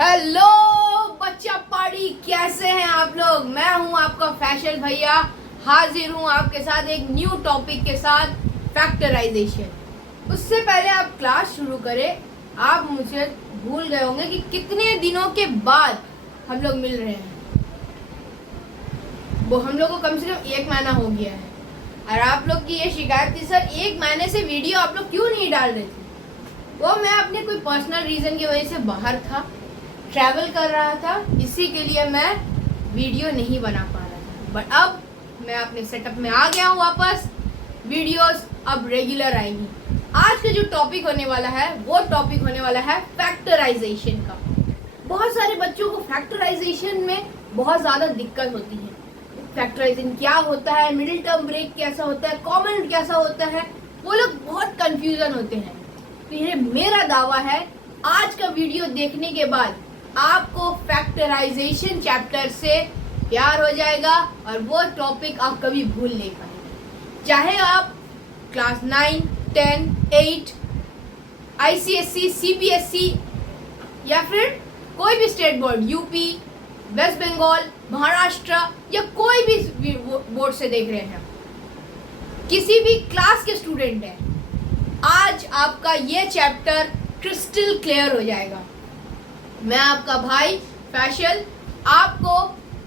Hello बच्चा party, कैसे हैं आप लोग। मैं हूं आपका फैशन भैया, हाजिर हूं आपके साथ एक न्यू टॉपिक के साथ, फैक्टराइजेशन। उससे पहले आप क्लास शुरू करें, आप मुझे भूल गए होंगे कि कितने दिनों के बाद हम लोग मिल रहे हैं। वो हम लोग को कम से कम 1 महीना हो गया है और आप लोग की ये शिकायत थी, सर 1 महीने से वीडियो आप लोग क्यों नहीं डाल रहे थे। वो मैं अपने कोई पर्सनल रीज़न की वजह से बाहर था, ट्रैवल कर रहा था, इसी के लिए मैं वीडियो नहीं बना पा रहा था। बट अब मैं अपने सेटअप में आ गया हूँ वापस, वीडियोस अब रेगुलर आएंगी। आज का जो टॉपिक होने वाला है वो टॉपिक होने वाला है फैक्टराइजेशन का। बहुत सारे बच्चों को फैक्टराइजेशन में बहुत ज़्यादा दिक्कत होती है। फैक्टराइजेशन क्या होता है, मिडिल टर्म ब्रेक कैसा होता है, कॉमन कैसा होता है, वो लोग बहुत कंफ्यूजन होते हैं। तो ये मेरा दावा है, आज का वीडियो देखने के बाद आपको फैक्टराइजेशन चैप्टर से प्यार हो जाएगा और वो टॉपिक आप कभी भूल नहीं पाएंगे। चाहे आप क्लास 9, 10, 8, ICSE, CBSE या फिर कोई भी state board, UP, West Bengal, Maharashtra या कोई भी बोर्ड से देख रहे हैं, किसी भी क्लास के स्टूडेंट हैं, आज आपका ये चैप्टर क्रिस्टल क्लियर हो जाएगा। मैं आपका भाई फैशल आपको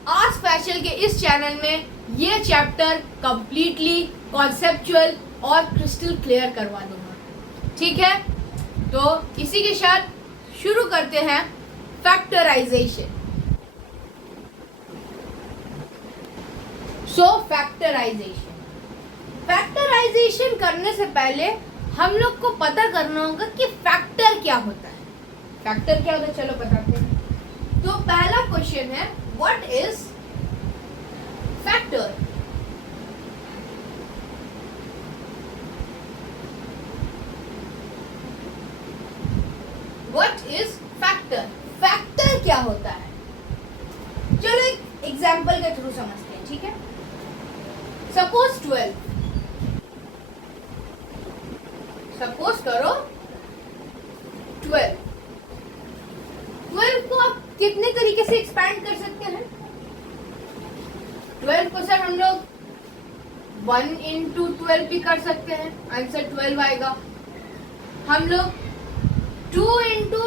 आज फैशल के इस चैनल में ये चैप्टर कंप्लीटली कॉन्सेप्चुअल और क्रिस्टल क्लियर करवा दूंगा, ठीक है। तो इसी के साथ शुरू करते हैं फैक्टराइजेशन। फैक्टराइजेशन करने से पहले हम लोग को पता करना होगा कि फैक्टर क्या होता है। फैक्टर क्या होता है, चलो बताते हैं। तो पहला क्वेश्चन है, what is factor. What is factor, factor क्या होता है। चलो एक एग्जांपल के थ्रू समझते हैं, ठीक है। सपोज 12, सपोज करो 12 को आप कितने तरीके से एक्सपैंड कर सकते हैं। 12 को सर हम लोग 1 into 12 भी कर सकते हैं, आंसर 12 आएगा। हम लोग 2 into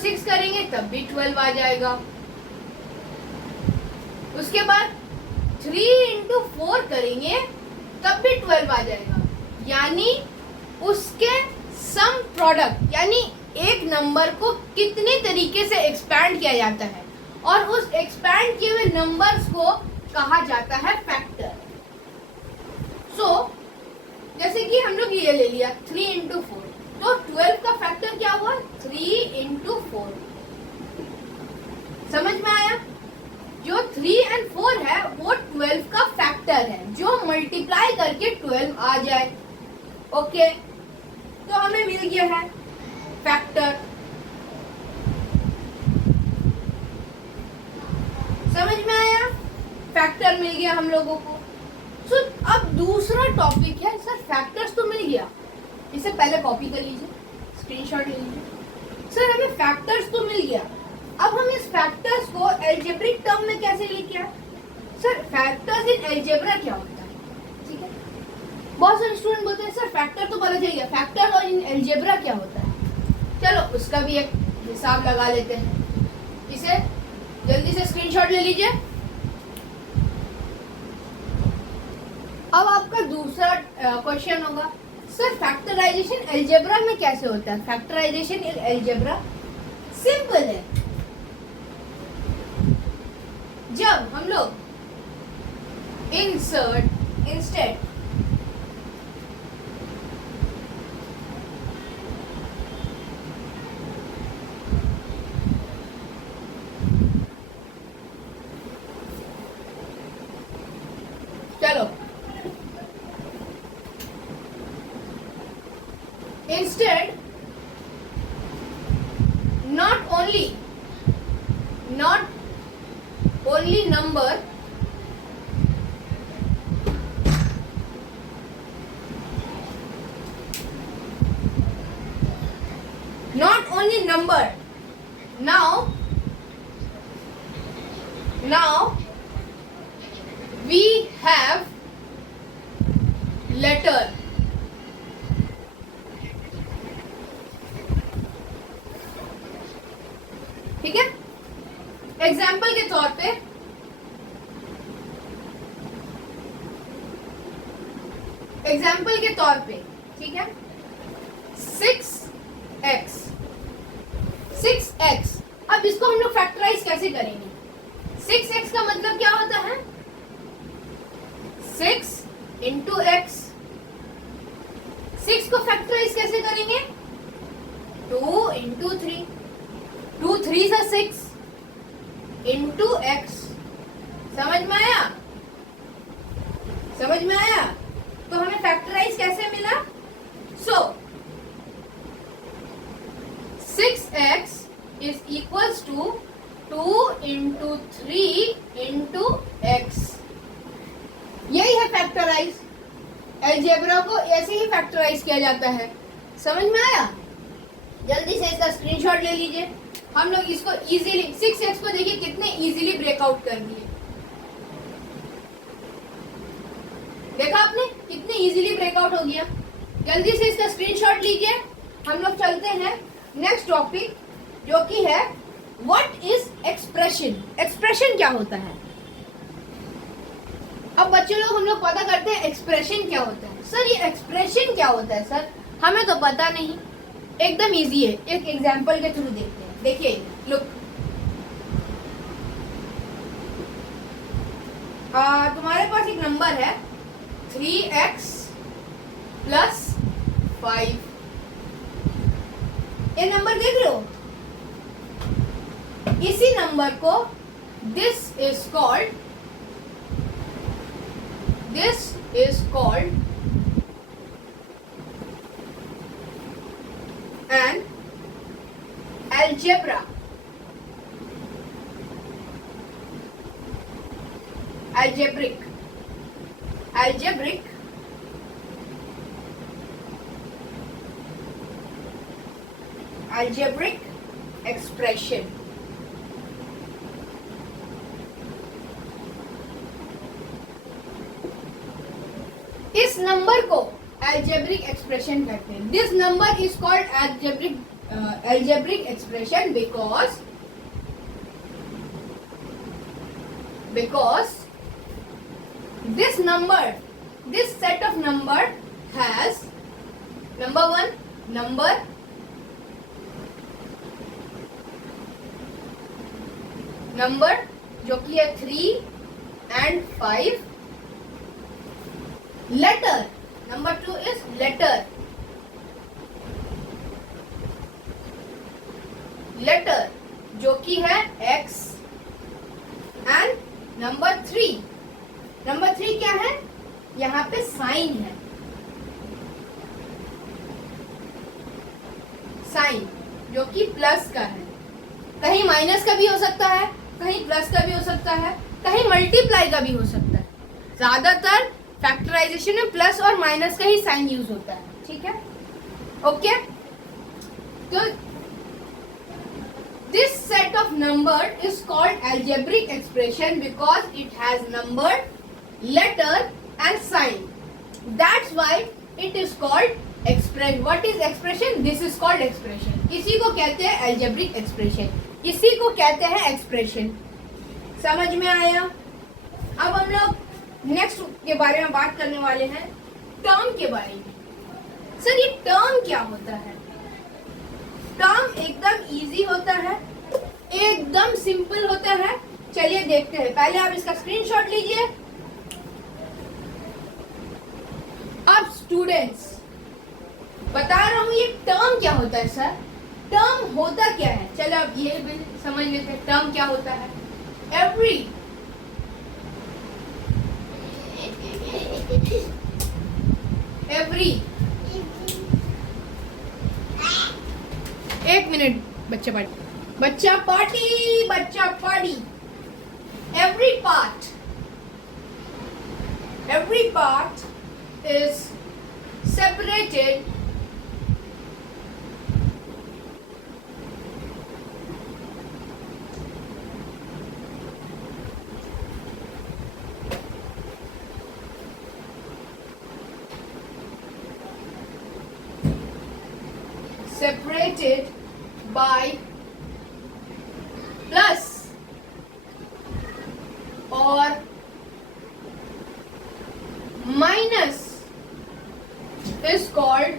6 करेंगे तब भी 12 आ जाएगा। उसके बाद 3 into 4 करेंगे तब भी 12 आ जाएगा। यानी उसके सम प्रोडक्ट, यानी एक नंबर को कितने तरीके से एक्सपैंड किया जाता है और उस एक्सपैंड किए हुए नंबर्स को कहा जाता है फैक्टर। जैसे कि हम लोग ये ले लिया 3 into 4, तो 12 का फैक्टर क्या हुआ, 3 into 4। समझ में आया। जो 3 and 4 है वो 12 का फैक्टर है, जो मल्टीप्लाई करके 12 आ जाए। ओके, तो हमें मिल गया है फैक्टर। समझ में आया, फैक्टर मिल गया हम लोगों को। अब दूसरा टॉपिक है, सर फैक्टर्स तो मिल गया, इसे पहले कॉपी कर लीजिए, स्क्रीनशॉट ले लीजिए। सर हमें फैक्टर्स तो मिल गया, अब हम इस फैक्टर्स को अलजेब्रिक टर्म में कैसे लेके आए। सर फैक्टर्स इन अलजेब्रा क्या होता है, ठीक है। बहुत सारे स्टूडेंट बोलते हैं सर फैक्टर तो पता चल गया, फैक्टर और इन अलजेब्रा क्या होता है। चलो उसका भी एक हिसाब लगा लेते हैं, इसे जल्दी से स्क्रीनशॉट ले लीजिए। अब आपका दूसरा क्वेश्चन होगा, सर फैक्टराइजेशन अलजेब्रा में कैसे होता है। फैक्टराइजेशन इन अलजेब्रा सिंपल है। जब हम लोग इंस्टेड चलो instead not only number not only number now we have letter. ठीक है, एग्जाम्पल के तौर पे ठीक है, 6x। अब इसको हम लोग फैक्टराइज कैसे करेंगे? 6x का मतलब क्या होता है? 6 इंटू एक्स। 6 को फैक्टराइज कैसे करेंगे? 2 इंटू 3, 2 3 से 6 इंटू एक्स। समझ में आया? तो हमें फैक्टराइज कैसे मिला? सो 6x is equals to 2 into 3 into x। यही है फैक्टराइज। अलजेब्रा को ऐसे ही फैक्टराइज किया जाता है। समझ में आया? जल्दी से इसका स्क्रीनशॉट ले लीजिए। हम लोग इसको इजीली 6x को देखिए कितने इजीली ब्रेकआउट कर दिए। देखा आपने कितने इजीली ब्रेकआउट हो गया। जल्दी से इसका स्क्रीनशॉट लीजिए। हम लोग चलते हैं नेक्स्ट टॉपिक, जो कि है व्हाट इज एक्सप्रेशन। एक्सप्रेशन क्या होता है? अब बच्चे लोग हम लोग पता करते हैं एक्सप्रेशन क्या होता है। सर ये एक्सप्रेशन क्या होता है सर? हमें तो पता नहीं। एकदम इजी है, एक एग्जांपल के थ्रू देखते हैं। देखिए लुक, तुम्हारे पास एक नंबर है 3x प्लस 5। ये नंबर देख रहे हो? इसी नंबर को this is called an algebra। algebraic expression। इस नंबर को algebraic expression कहते हैं। This number is called algebraic expression because this set of number has number 1 number जो कि है 3 and 5, letter number 2 is letter जो कि है x and number 3 क्या है? यहाँ पे साइन है, साइन जो कि प्लस का है। कहीं माइनस का भी हो सकता है, कहीं प्लस का भी हो सकता है, कहीं मल्टीप्लाई का भी हो सकता है। ज्यादातर फैक्टराइजेशन में प्लस और माइनस का ही साइन यूज होता है। ठीक है, ओके। तो this set of number is called algebraic expression because it has number, letter and sign. That's why it is called expression. What is expression? This is called expression. इसी को कहते हैं algebraic expression, इसी को कहते हैं expression। समझ में आया? अब हम लोग नेक्स्ट के बारे में बात करने वाले हैं, टर्म के बारे में। सर ये टर्म क्या होता है? टर्म एकदम इजी होता है, एकदम सिंपल होता है। चलिए देखते हैं। पहले आप इसका स्क्रीनशॉट लीजिए। अब स्टूडेंट्स बता रहा हूं ये टर्म क्या होता है। सर टर्म होता क्या है? चलो अब ये भी समझ लेते हैं टर्म क्या होता है। एवरी एक मिनट, बच्चा party. every part is separated separated by plus or minus is called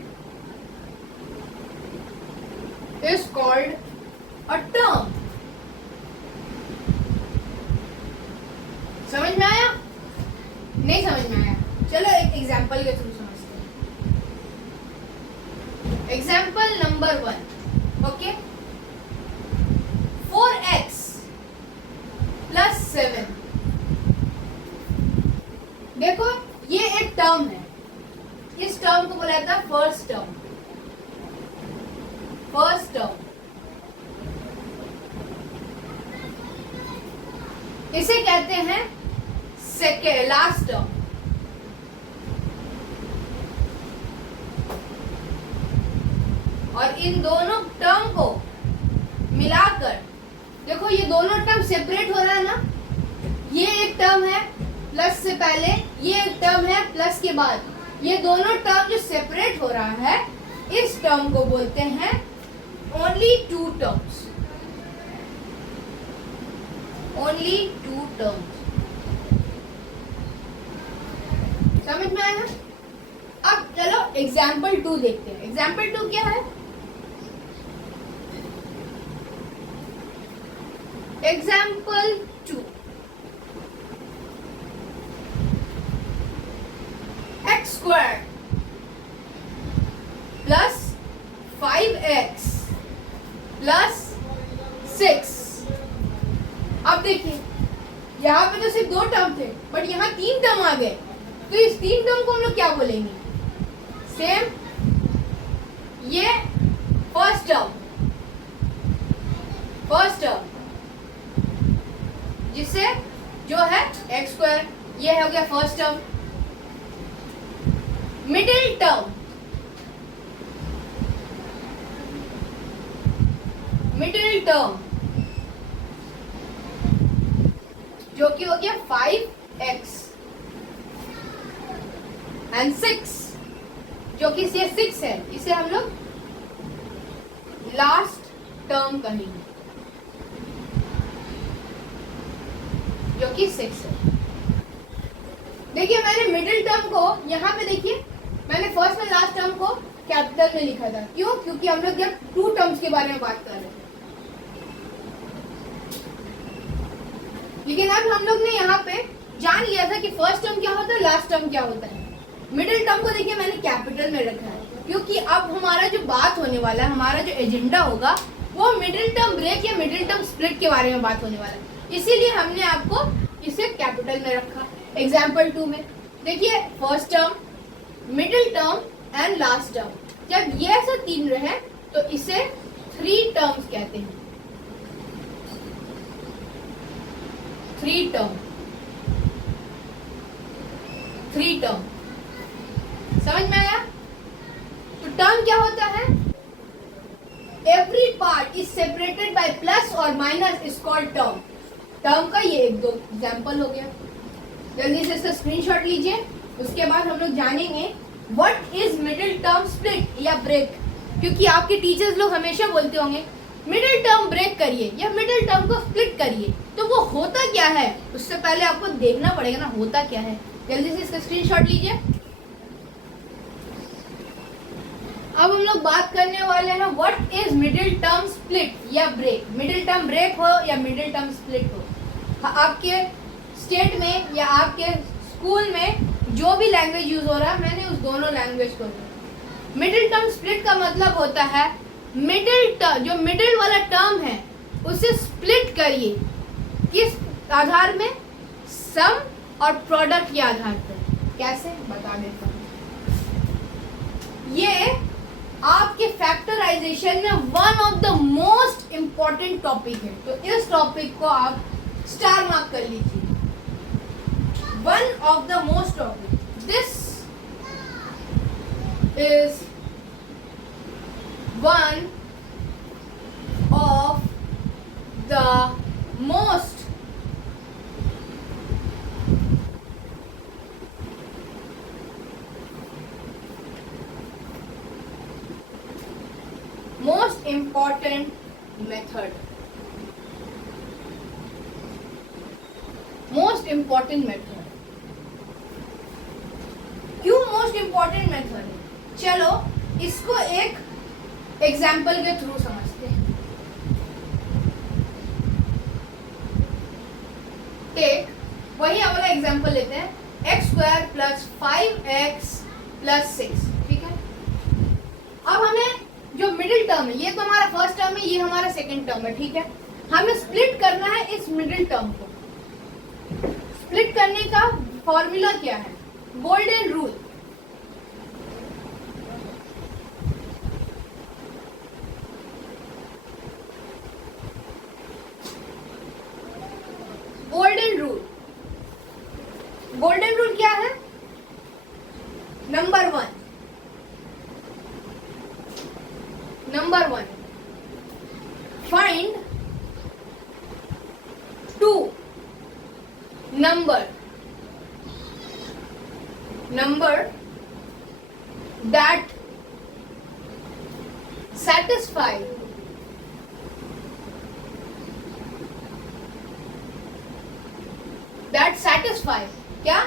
a term. समझ में आया? नहीं समझ में आया? चलो एक एग्जाम्पल के थ्रू समझते हैं. Example number 1. Okay, 4x plus 7. देखो ये एक टर्म है. इस टर्म को बोला जाता है फर्स्ट टर्म. फर्स्ट टर्म इसे कहते हैं सेकेंड लास्ट टर्म. और इन दोनों टर्म को मिलाकर देखो, ये दोनों टर्म सेपरेट हो रहा है ना. ये एक टर्म है प्लस से पहले, ये एक टर्म है प्लस के बाद. ये दोनों टर्म जो सेपरेट हो रहा है, इस टर्म को बोलते हैं only two terms. Only two terms. समझ में आया? अब चलो एग्जाम्पल 2 देखते हैं. एग्जाम्पल 2 क्या है? Example 2, x square plus 5x plus 6. अब देखिए, यहाँ पे तो सिर्फ 2 टर्म थे, बट यहाँ 3 टर्म आ गए. तो इस 3 टर्म को हम लोग क्या बोलेंगे? सेम, ये फर्स्ट टर्म जिससे जो है एक्स स्क्वायर, ये हो गया फर्स्ट टर्म. मिडिल टर्म जो कि हो गया 5x एंड 6, जो कि ये 6 है, इसे हम लोग लास्ट टर्म कहेंगे, जो कि 6 है. देखिए मैंने मिडिल टर्म को यहाँ पे देखिए, मैंने फर्स्ट और लास्ट टर्म को कैपिटल में लिखा था. क्यों? क्योंकि हम लोग जब 2 टर्म्स के बारे में बात कर रहे थे. लेकिन अब हम लोग ने यहाँ पे जान लिया था कि फर्स्ट टर्म क्या होता है, लास्ट टर्म क्या होता है. मिडिल टर्म को देखिए मैंने कैपिटल में रखा है, क्योंकि अब हमारा जो बात होने वाला है, हमारा जो एजेंडा होगा, वो मिडिल टर्म ब्रेक या मिडिल टर्म स्प्लिट के बारे में बात होने वाला है. इसीलिए हमने आपको इसे कैपिटल में रखा. एग्जाम्पल 2 में देखिए, first term, middle term and last term. जब ये ऐसा 3 रहे तो इसे 3 टर्म्स कहते हैं. 3 टर्म समझ में आया? तो टर्म क्या होता है? Every part is separated by plus और minus is called term. Term का ये 1-2 एग्जाम्पल हो गया. जल्दी से इसका स्क्रीनशॉट लीजिए. उसके बाद हम लोग जानेंगे what is middle term split या ब्रेक. क्योंकि आपके टीचर्स लोग हमेशा बोलते होंगे मिडिल टर्म ब्रेक करिए या मिडिल टर्म को स्प्लिट करिए. तो वो होता क्या है, उससे पहले आपको देखना पड़ेगा ना होता क्या है. जल्दी से इसका स्क्रीनशॉट लीजिए. अब हम लोग बात करने वाले हैं what is middle term split या ब्रेक. मिडिल टर्म ब्रेक हो या मिडिल टर्म स्प्लिट हो, आपके स्टेट में या आपके स्कूल में जो भी लैंग्वेज यूज हो रहा है, मैंने उस दोनों लैंग्वेज को. मिडिल टर्म स्प्लिट का मतलब होता है जो मिडिल वाला टर्म है उसे स्प्लिट करिए. किस आधार में? सम और प्रोडक्ट के आधार पर. कैसे बता देता हूँ. ये आपके फैक्टराइजेशन में one of the most important topic है. तो इस टॉपिक को आप स्टार मार्क कर लीजिए. One of the most topic. This is one of the most important method, most important method. क्यों मोस्ट इम्पॉर्टेंट मेथड है? चलो इसको एक एग्जाम्पल के थ्रू समझते हैं। टेक वही वाला एग्जाम्पल लेते हैं, x² + 5x + 6, ठीक है। अब हमें जो मिडिल टर्म है, ये तो हमारा फर्स्ट टर्म है, ये हमारा सेकंड टर्म है, ठीक है। हमें स्प्लिट करना है इस मिडिल टर्म को। स्प्लिट करने का फॉर्मूला क्या है? Golden rule. Golden rule, golden rule क्या है? Number one, find two number that satisfy क्या?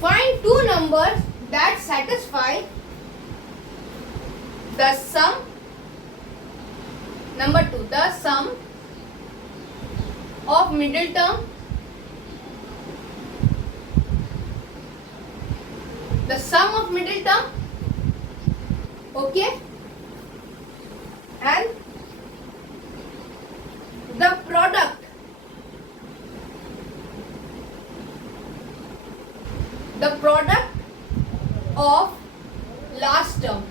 Find two numbers that satisfy the sum, number 2, the sum of middle term, the sum of middle term, okay, and the product of last term.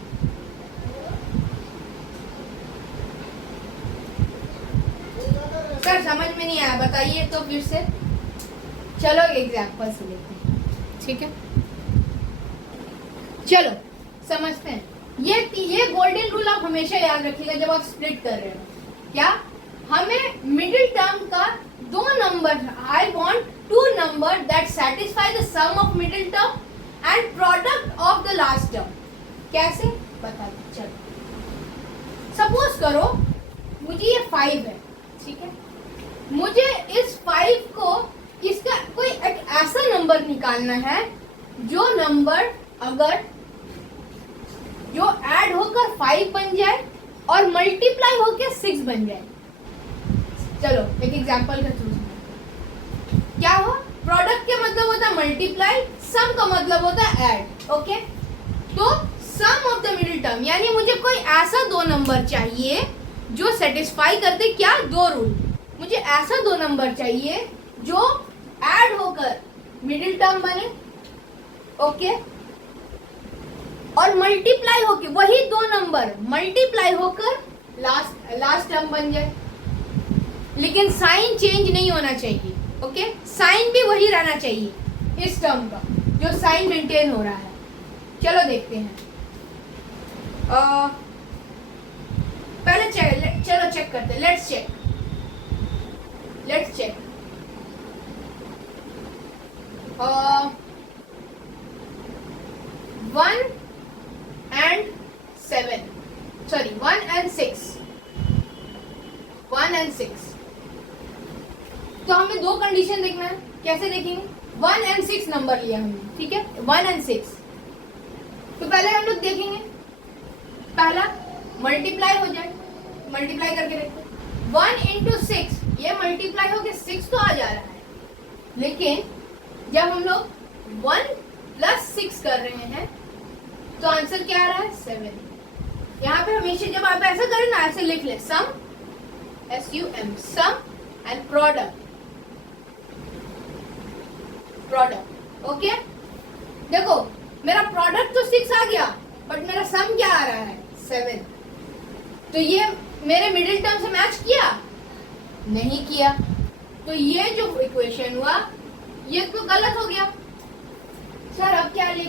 Sir समझ में नहीं आया, बताइए तो फिर से। चलो एग्जाम्पल से लेते हैं, ठीक है। चलो समझते हैं। ये गोल्डन रूल आप हमेशा याद रखिएगा जब आप स्प्लिट कर रहे हो। क्या? हमें मिडिल टर्म का दो number, I want two number that satisfy the sum of middle term and product of the last term. कैसे? बता दो। चलो सपोज करो मुझे ये 5 है, ठीक है। मुझे इस 5 को, इसका कोई एक ऐसा नंबर निकालना है जो नंबर अगर जो ऐड होकर 5 बन जाए और मल्टीप्लाई होकर 6 बन जाए। चलो एक एग्जांपल का थ्रू। क्या हो? प्रोडक्ट के मतलब होता है मल्टीप्लाई, सम का मतलब होता है ऐड, ओके। तो सम ऑफ द मिडिल टर्म, यानी मुझे कोई ऐसा दो नंबर चाहिए जो सेटिस्फाई कर दे क्या? दो रूल। मुझे ऐसा दो नंबर चाहिए जो ऐड होकर मिडिल टर्म बने, ओके, और मल्टीप्लाई होके वही दो नंबर मल्टीप्लाई होकर लास्ट टर्म बन जाए, लेकिन साइन चेंज नहीं होना चाहिए, ओके। साइन भी वही रहना चाहिए इस टर्म का, जो साइन मेंटेन हो रहा है। चलो देखते हैं। पहले चलो चेक करते हैं। Let's check 1 and 7, sorry 1 and 6, 1 and 6। तो हमें दो कंडीशन देखना है। कैसे देखेंगे? 1 and 6 नंबर लिया हमने, ठीक है, 1 and 6। तो पहले हम लोग देखेंगे, पहला मल्टीप्लाई हो जाए, मल्टीप्लाई करके देखते हैं। 1 into 6, ये मल्टीप्लाई होके 6 तो आ जा रहा है, लेकिन जब हम लोग 1 + 6 कर रहे हैं तो आंसर क्या आ रहा है? 7। यहाँ पे हमेशा जब आप ऐसा करें ना, ऐसे लिख ले, sum SUM, sum and product, okay. देखो मेरा प्रोडक्ट तो 6 आ गया, बट मेरा सम क्या आ रहा है? 7। तो ये मेरे मिडिल टर्म से मैच किया? नहीं किया। तो ये जो इक्वेशन हुआ ये तो गलत हो गया। सर अब क्या ले?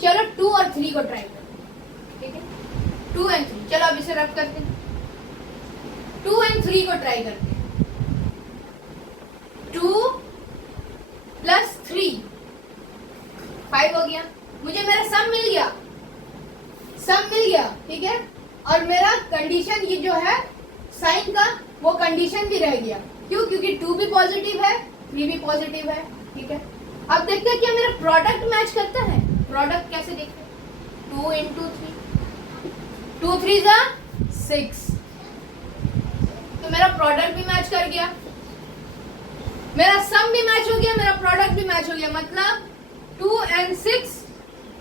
चलो 2 और 3 को ट्राई करते हैं, ठीक है। 2 and 3, चलो अब इसे रब करते हैं। 2 and 3 को ट्राई करते हैं। 2 + 3 5 हो गया। मुझे मेरा सम मिल गया सम मिल गया, ठीक है, और मेरा कंडीशन ये जो है साइन का वो कंडीशन भी रह गया। क्यों? क्योंकि 2 भी पॉजिटिव है, 3 भी पॉजिटिव है, ठीक है। अब देखते हैं क्या मेरा प्रोडक्ट मैच करता है। प्रोडक्ट कैसे देखते हैं? 2 into 3, 2 3 जा 6, तो मेरा प्रोडक्ट भी मैच कर गया, मेरा सम भी मैच हो गया, मेरा प्रोडक्ट भी मैच हो गया। मतलब 2 and 6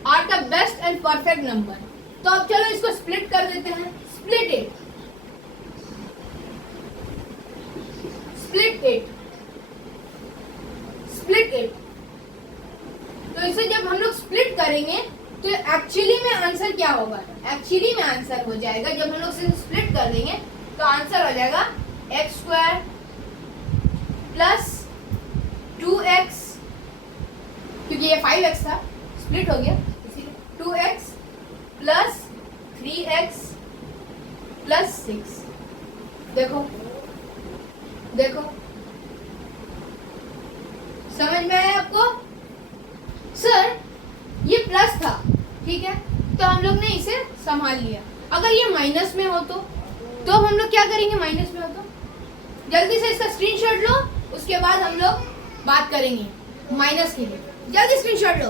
are the best and perfect number. तो अब चलो इसको स्प्लिट कर देते हैं। Split it, split it, split it. तो इसे जब हम लोग स्प्लिट करेंगे तो एक्चुअली में आंसर क्या होगा? एक्चुअली में आंसर हो जाएगा, जब हम लोग इसे स्प्लिट कर देंगे तो आंसर हो जाएगा एक्स स्क्वायर प्लस 2x, क्योंकि ये 5x था, स्प्लिट हो गया इसीलिए 2x प्लस 3x प्लस 6। देखो देखो, समझ में आया आपको? सर ये प्लस था, ठीक है, तो हम लोग ने इसे संभाल लिया। अगर ये माइनस में हो तो हम लोग क्या करेंगे? माइनस में हो तो जल्दी से इसका स्क्रीनशॉट लो, उसके बाद हम लोग बात करेंगे माइनस के लिए। जल्दी स्क्रीनशॉट लो।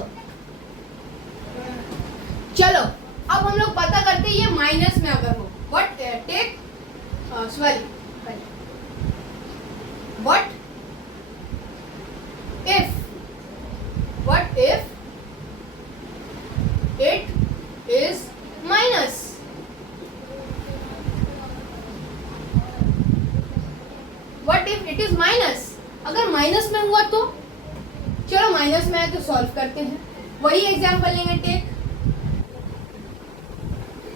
चलो अब हम लोग पता करते हैं ये माइनस में अगर हो। What take sorry what if it is minus? What if it is minus? अगर माइनस में हुआ तो चलो माइनस में है तो सॉल्व करते हैं। वही एग्जांपल लेंगे। Take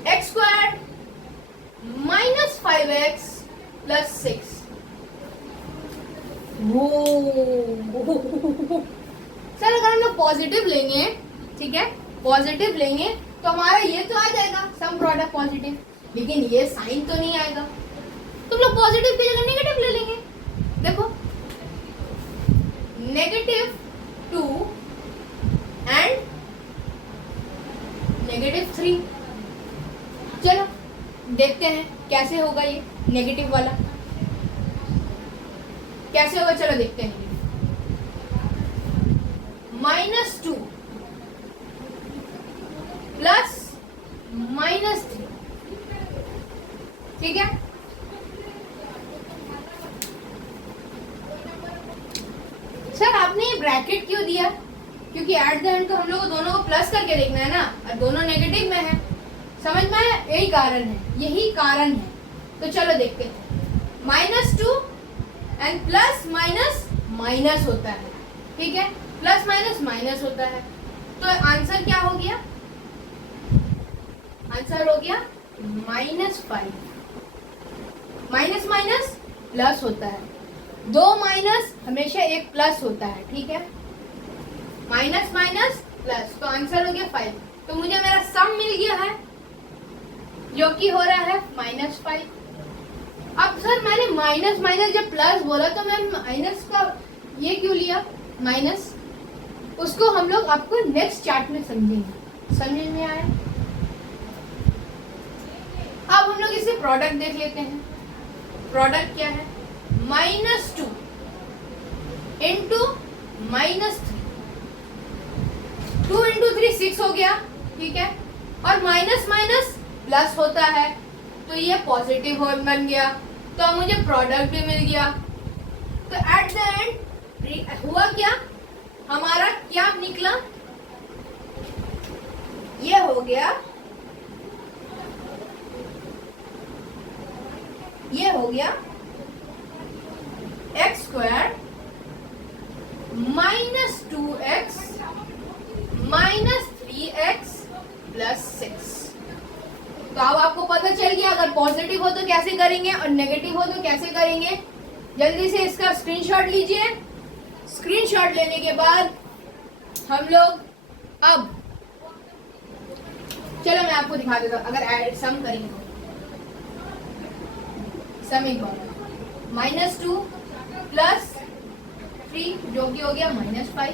X square minus 5x plus 6। Sir अगर हम लोग पॉजिटिव लेंगे, ठीक है, पॉजिटिव लेंगे तो हमारा ये तो आ जाएगा सम प्रोडक्ट पॉजिटिव, लेकिन ये साइन तो नहीं आएगा। तुम लोग पॉजिटिव की जगह नेगेटिव ले लेंगे। देखो -2 एंड -3। चलो देखते हैं कैसे होगा ये नेगेटिव वाला, कैसे होगा। चलो देखते हैं। -2 प्लस -3, ठीक है। सर आपने ये ब्रैकेट क्यों दिया? क्योंकि एट द एंड तो हम लोग को दोनों को प्लस करके देखना है ना, और दोनों नेगेटिव में है। समझ में आया? यही कारण है, यही कारण है। तो चलो देखते हैं। -2 एंड प्लस माइनस माइनस होता है, ठीक है, प्लस माइनस माइनस होता है। तो आंसर क्या हो गया? आंसर हो गया -5। माइनस माइनस प्लस होता है, 2 माइनस हमेशा एक प्लस होता है, ठीक है। माइनस माइनस प्लस, तो आंसर हो गया 5। तो मुझे मेरा सम मिल गया है जो कि हो रहा है -5। अब सर मैंने माइनस माइनस जब प्लस बोला तो मैं माइनस का ये क्यों लिया माइनस? उसको हम लोग आपको नेक्स्ट चार्ट में समझेंगे। समझ में आया? अब हम लोग इसे प्रोडक्ट देख लेते हैं। प्रोडक्ट क्या है? -2 इंटू -3, 2 इंटू 3 6 हो गया, ठीक है। और माइनस माइनस प्लस होता है तो ये पॉजिटिव बन गया, तो मुझे प्रोडक्ट भी मिल गया। तो एट द एंड हुआ क्या? हमारा क्या निकला? ये हो गया, ये हो गया x square -2x -3x plus 6। तो अब आपको पता चल गया अगर पॉजिटिव हो तो कैसे करेंगे और नेगेटिव हो तो कैसे करेंगे। जल्दी से इसका स्क्रीनशॉट लीजिए। स्क्रीनशॉट लेने के बाद हम लोग अब चलो मैं आपको दिखा देता हूँ। अगर ऐड सम करेंगे तो सम एक बार -2 प्लस 3 जो कि हो गया -5।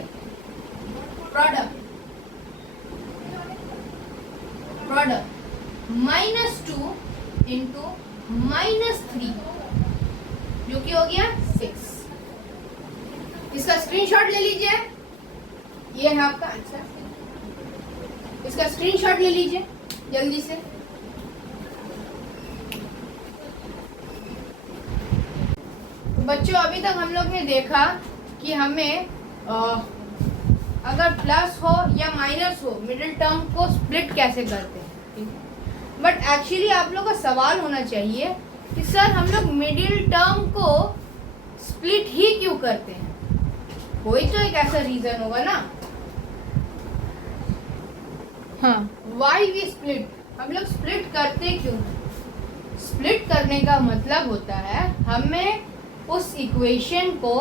प्रोडक्ट प्रोडक्ट -2 इंटू -3 जो कि हो गया 6। इसका स्क्रीनशॉट ले लीजिए, ये है आपका आंसर। इसका स्क्रीनशॉट ले लीजिए जल्दी से। बच्चों अभी तक हम लोग ने देखा कि हमें अगर प्लस हो या माइनस हो मिडिल टर्म को स्प्लिट कैसे करते हैं। बट एक्चुअली आप लोग का सवाल होना चाहिए कि सर हम लोग मिडिल टर्म को स्प्लिट ही क्यों करते हैं। कोई तो एक ऐसा रीजन होगा ना। हाँ, वाई वी स्प्लिट, हम लोग स्प्लिट करते क्यों। स्प्लिट करने का मतलब होता है हमें उस इक्वेशन को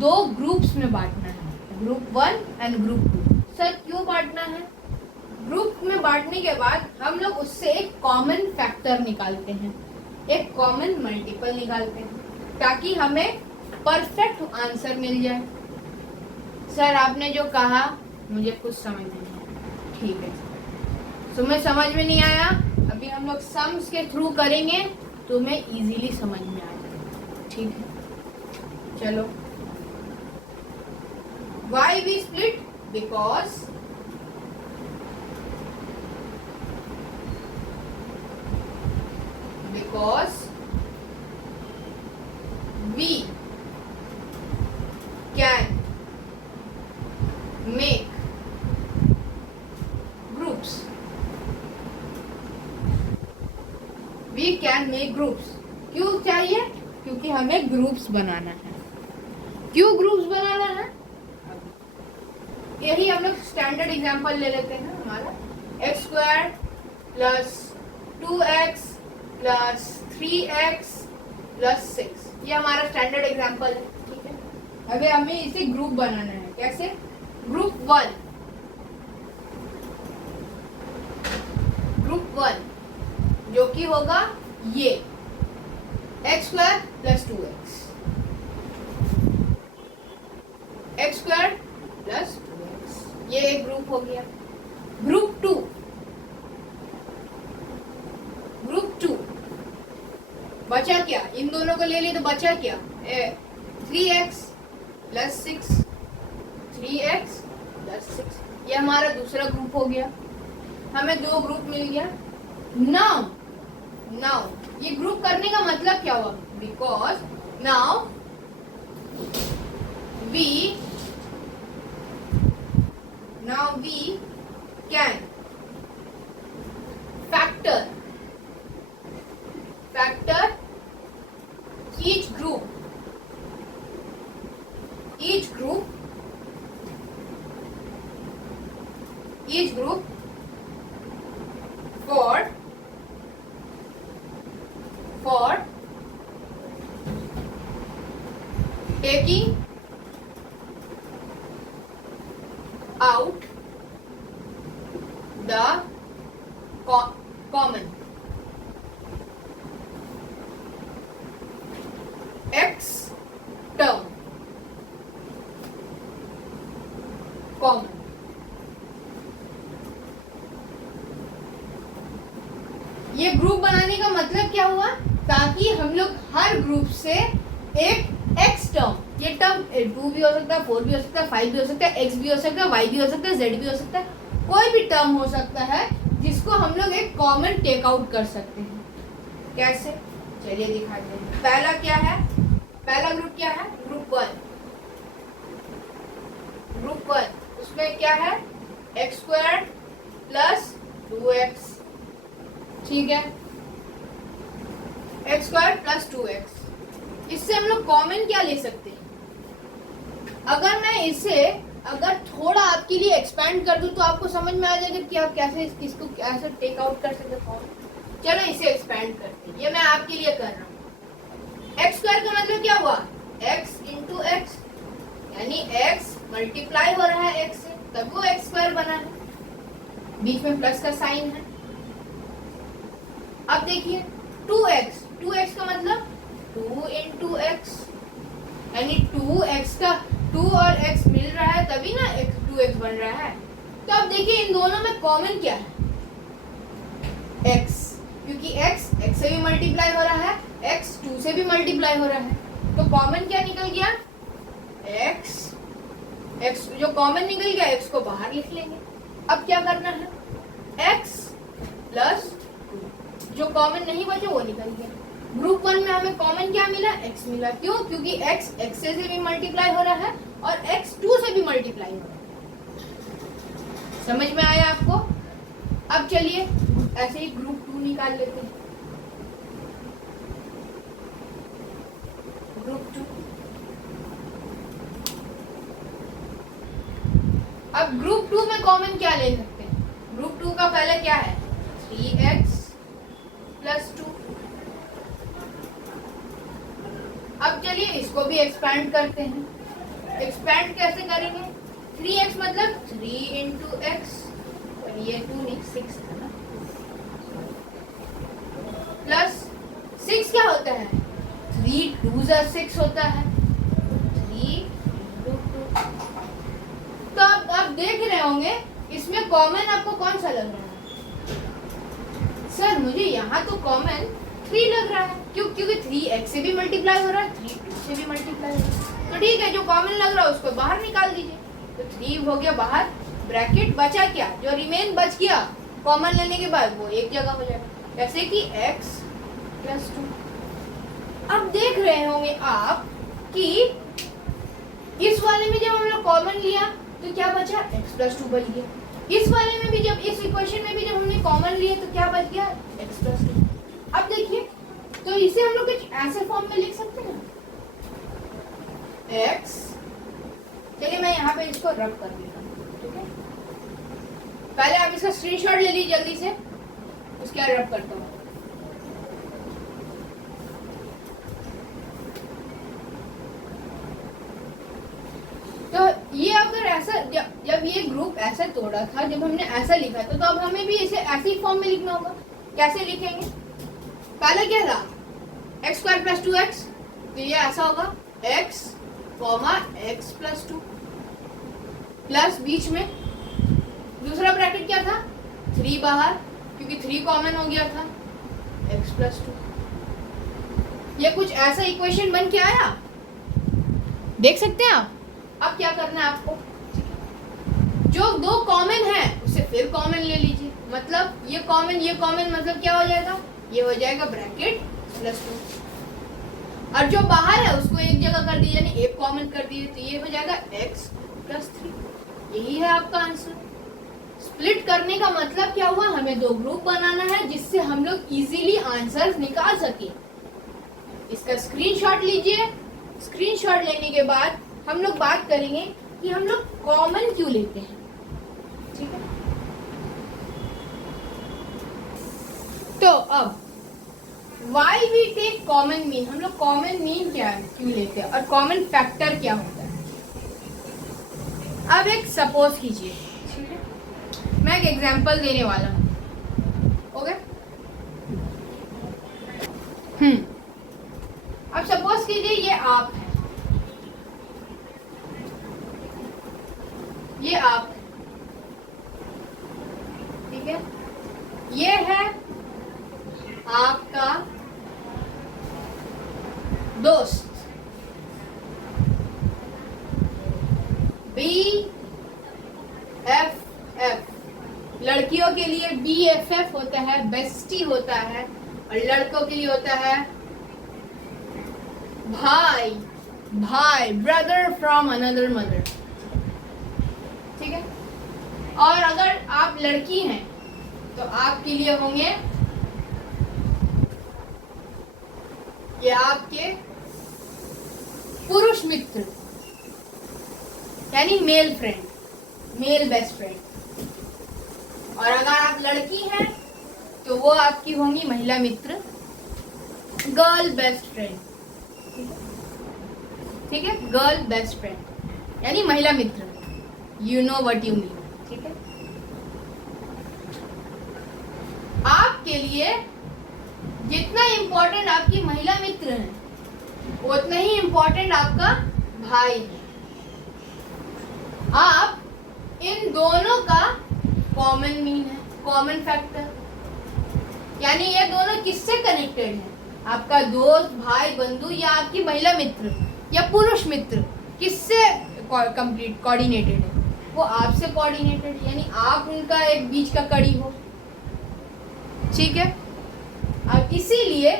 दो ग्रुप्स में बांटना है, ग्रुप 1 एंड ग्रुप 2। सर क्यों बांटना है। ग्रुप में बांटने के बाद हम लोग उससे एक कॉमन फैक्टर निकालते हैं, एक कॉमन मल्टीपल निकालते हैं, ताकि हमें परफेक्ट आंसर मिल जाए। सर आपने जो कहा मुझे कुछ समझ नहीं आया। ठीक है, तुम्हें समझ में नहीं आया, अभी हम लोग सम्स के थ्रू करेंगे, तुम्हें इजीली समझ में आ जाएगा। ठीक है, चलो। Why we split? Because we can make groups. We can make groups. क्यों चाहिए? क्योंकि हमें ग्रुप्स बनाना है। क्यों ग्रुप्स बनाना है? यही हम लोग स्टैंडर्ड एग्जांपल ले लेते हैं हमारा x² plus 2x plus 3x plus 6। ये हमारा स्टैंडर्ड एग्जांपल है। ठीक है, अभी हमें इसे ग्रुप बनाना है। कैसे? ग्रुप 1 जो कि होगा ये x² plus 2x, x² plus 2x, ये एक ग्रुप हो गया। ग्रुप 2 बचा क्या? इन दोनों को ले ली तो बचा क्या? 3x प्लस 6, 3x प्लस 6, ये हमारा दूसरा ग्रुप हो गया। हमें दो ग्रुप मिल गया। नाउ ये ग्रुप करने का मतलब क्या हुआ? Because now we can factor each group for taking out the common x term common। ये ग्रुप बनाने का मतलब क्या हुआ? ताकि हम लोग हर ग्रुप से एक x टर्म, ये टर्म 2 भी हो सकता है, 4 भी हो सकता है, 5 भी हो सकता है, x भी हो सकता है, y भी हो सकता है, z भी हो सकता है, कोई भी टर्म हो सकता है जिसको हम लोग एक कॉमन टेक आउट कर सकते हैं। कैसे? चलिए दिखाते हैं। पहला क्या है? पहला ग्रुप क्या है? ग्रुप 1 उसमें क्या है? x² plus 2x। ठीक है, x² प्लस 2x। इससे हम लोग कॉमन क्या ले सकते हैं? अगर मैं इसे अगर थोड़ा आपके लिए एक्सपैंड कर दूं तो आपको समझ में आ जाएगा कि आप कैसे इसको कैसे टेक आउट कर सकते हैं। चलो इसे एक्सपैंड करते हैं, ये मैं आपके लिए कर रहा हूँ। x² का मतलब क्या हुआ? x इंटू एक्स, यानी x मल्टीप्लाई हो रहा है x से, तब वो x² बना है, बीच में प्लस का साइन है। अब देखिए 2x का मतलब 2 इंटू एक्स, यानी 2x का 2 और x मिल रहा है तभी ना 2x बन रहा है। तो अब देखिए इन दोनों में कॉमन क्या है? x। मल्टीप्लाई हो रहा है, x 2 से भी मल्टीप्लाई हो रहा है, तो कॉमन क्या निकल गया, x जो कॉमन निकल गया x को बाहर लिख लेंगे। अब क्या करना है, x प्लस जो कॉमन नहीं बचे वो निकल गया। ग्रुप 1 में हमें कॉमन क्या मिला, x मिला। क्यों, क्योंकि x से भी मल्टीप्लाई हो रहा है और x 2 से भी मल्टीप्लाई हो रहा है। समझ में आया आपको? अब चलिए ऐसे ही ग्रुप 2 निकाल लेते हैं। ग्रुप 2, अब ग्रुप 2 में कॉमन क्या ले सकते हैं? ग्रुप 2 का पहले क्या है, 3x प्लस 2। अब चलिए इसको भी एक्सपैंड करते हैं। एक्सपैंड कैसे करेंगे, 3x मतलब 3 इंटू एक्स, और ये 2 नहीं 6 है ना, प्लस 6 क्या होता है, 3 2 6 होता है, 3 इंटू 2। तो आप देख रहे होंगे इसमें कॉमन आपको कौन सा लग रहा है, सर मुझे यहाँ तो कॉमन 3 लग रहा है। क्यों, क्योंकि 3x से भी मल्टीप्लाई हो रहा है, 3 2 से भी मल्टीप्लाई हो रहा है। तो ठीक है, जो कॉमन लग रहा है उसको बाहर निकाल दीजिए। तो 3 हो गया बाहर, ब्रैकेट बचा क्या, जो रिमेन बच गया कॉमन लेने के बाद वो एक जगह हो जाएगा, जैसे कि x प्लस 2। अब देख रहे होंगे आप कि इस वाले में जब हम लोग कॉमन लिया तो क्या बचा, x प्लस 2 बच गया। इस वाले में भी जब, इस इक्वेशन में भी जब हमने कॉमन लिए तो क्या बच गया, x प्लस 2। अब देखिए, तो इसे हम लोग कुछ ऐसे फॉर्म में लिख सकते हैं, x, चलिए मैं यहाँ पे इसको रब कर देता हूँ, ठीक है। पहले आप इसका स्क्रीनशॉट ले लीजिए जल्दी से, उसके बाद रब करता हूँ। तो ये अगर ऐसा, जब ये ग्रुप ऐसा तोड़ा था, जब हमने ऐसा लिखा था, तो अब हमें भी इसे ऐसे ही फॉर्म में लिखना होगा। कैसे लिखेंगे, पहले क्या था, एक्स स्क्वायर प्लस 2x, तो ये ऐसा होगा x comma x plus 2, plus बीच में दूसरा ब्रैकेट क्या था, 3 बाहर, क्योंकि 3 कॉमन हो गया था, x प्लस 2। ये कुछ ऐसा इक्वेशन बन के आया, देख सकते हैं आप। अब क्या करना है आपको, जो 2 कॉमन है उसे फिर कॉमन ले लीजिए, मतलब ये कॉमन मतलब क्या हो जाएगा, ये हो जाएगा ब्रैकेट प्लस 2, और जो बाहर है उसको एक जगह कर दिए, यानी एक कॉमन कर दिए, तो ये हो जाएगा x प्लस 3। यही है आपका आंसर। स्प्लिट करने का मतलब क्या हुआ, हमें 2 ग्रुप बनाना है जिससे हम लोग इजीली आंसर निकाल सके। इसका स्क्रीनशॉट लीजिए। स्क्रीनशॉट लेने के बाद हम लोग बात करेंगे कि हम लोग कॉमन क्यों लेते हैं, ठीक है। तो अब why we take common mean, हम लोग कॉमन मीन क्या है, क्यों लेते हैं, और कॉमन फैक्टर क्या होता है। अब एक सपोज कीजिए, ठीक है, मैं एक एग्जांपल देने वाला हूँ, ओके। अब सपोज कीजिए ये आप है, ये आप, ठीक है, ये है आपका दोस्त, BFF। लड़कियों के लिए BFF होता है, बेस्टी होता है, और लड़कों के लिए होता है भाई, ब्रदर फ्रॉम अनदर मदर, ठीक है। और अगर आप लड़की हैं तो आपके लिए होंगे ये आपके पुरुष मित्र, यानी male friend, male best friend. और अगर आप लड़की हैं तो वो आपकी होंगी महिला मित्र, गर्ल बेस्ट फ्रेंड, ठीक है, गर्ल बेस्ट फ्रेंड यानी महिला मित्र, you know what you mean, ठीक है। आपके लिए जितना इम्पोर्टेंट आपकी महिला मित्र है उतना ही इम्पोर्टेंट आपका भाई है। आप इन दोनों का कॉमन मीन है, कॉमन फैक्टर। यानी ये दोनों किससे कनेक्टेड है? आपका दोस्त, भाई, बंधु या आपकी महिला मित्र या पुरुष मित्र किससे कंप्लीट कोऑर्डिनेटेड है? वो आपसे कोऑर्डिनेटेड, यानी आप उनका एक बीच का कड़ी हो। ठीक है, अब इसीलिए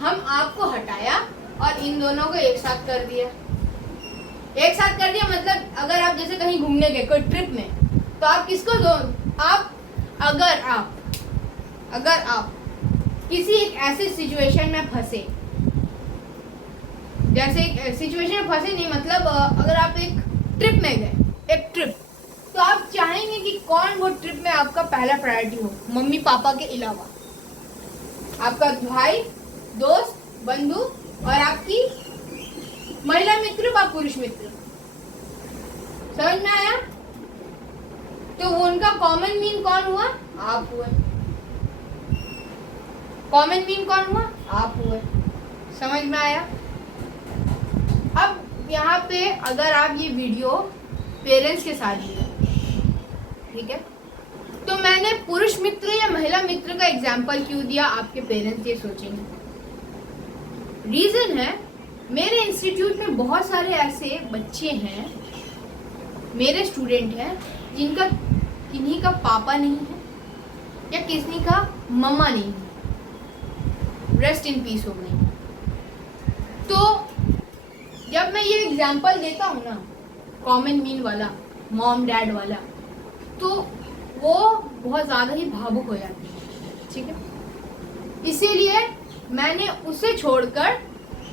हम आपको हटाया और इन दोनों को एक साथ कर दिया। एक साथ कर दिया मतलब अगर आप जैसे कहीं घूमने गए कोई ट्रिप में, तो आप किसको दो, आप अगर आप किसी एक ऐसे सिचुएशन में फंसे, जैसे एक सिचुएशन में फंसे नहीं मतलब अगर आप एक ट्रिप में गए, एक ट्रिप, तो आप चाहेंगे कि कौन वो ट्रिप में आपका पहला प्रायोरिटी हो, मम्मी पापा के अलावा, आपका भाई, दोस्त, बंधु और आपकी महिला मित्र व पुरुष मित्र। समझ में आया? तो उनका कॉमन मीन कौन हुआ? आप हुए। कॉमन मीन कौन हुआ? आप हुए। समझ में आया? अब यहाँ पे अगर आप ये वीडियो पेरेंट्स के साथ लिया, ठीक है, तो मैंने पुरुष मित्र या महिला मित्र का एग्जाम्पल क्यों दिया, आपके पेरेंट्स ये सोचेंगे। रीजन है, मेरे इंस्टीट्यूट में बहुत सारे ऐसे बच्चे हैं, मेरे स्टूडेंट हैं, जिनका किन्हीं का पापा नहीं है या किसी का मम्मा नहीं है, रेस्ट इन पीस हो गई। तो जब मैं ये एग्जाम्पल देता हूँ ना, कॉमन मीन वाला, मॉम डैड वाला, तो वो बहुत ज़्यादा ही भावुक हो जाती है। ठीक है, इसीलिए मैंने उसे छोड़कर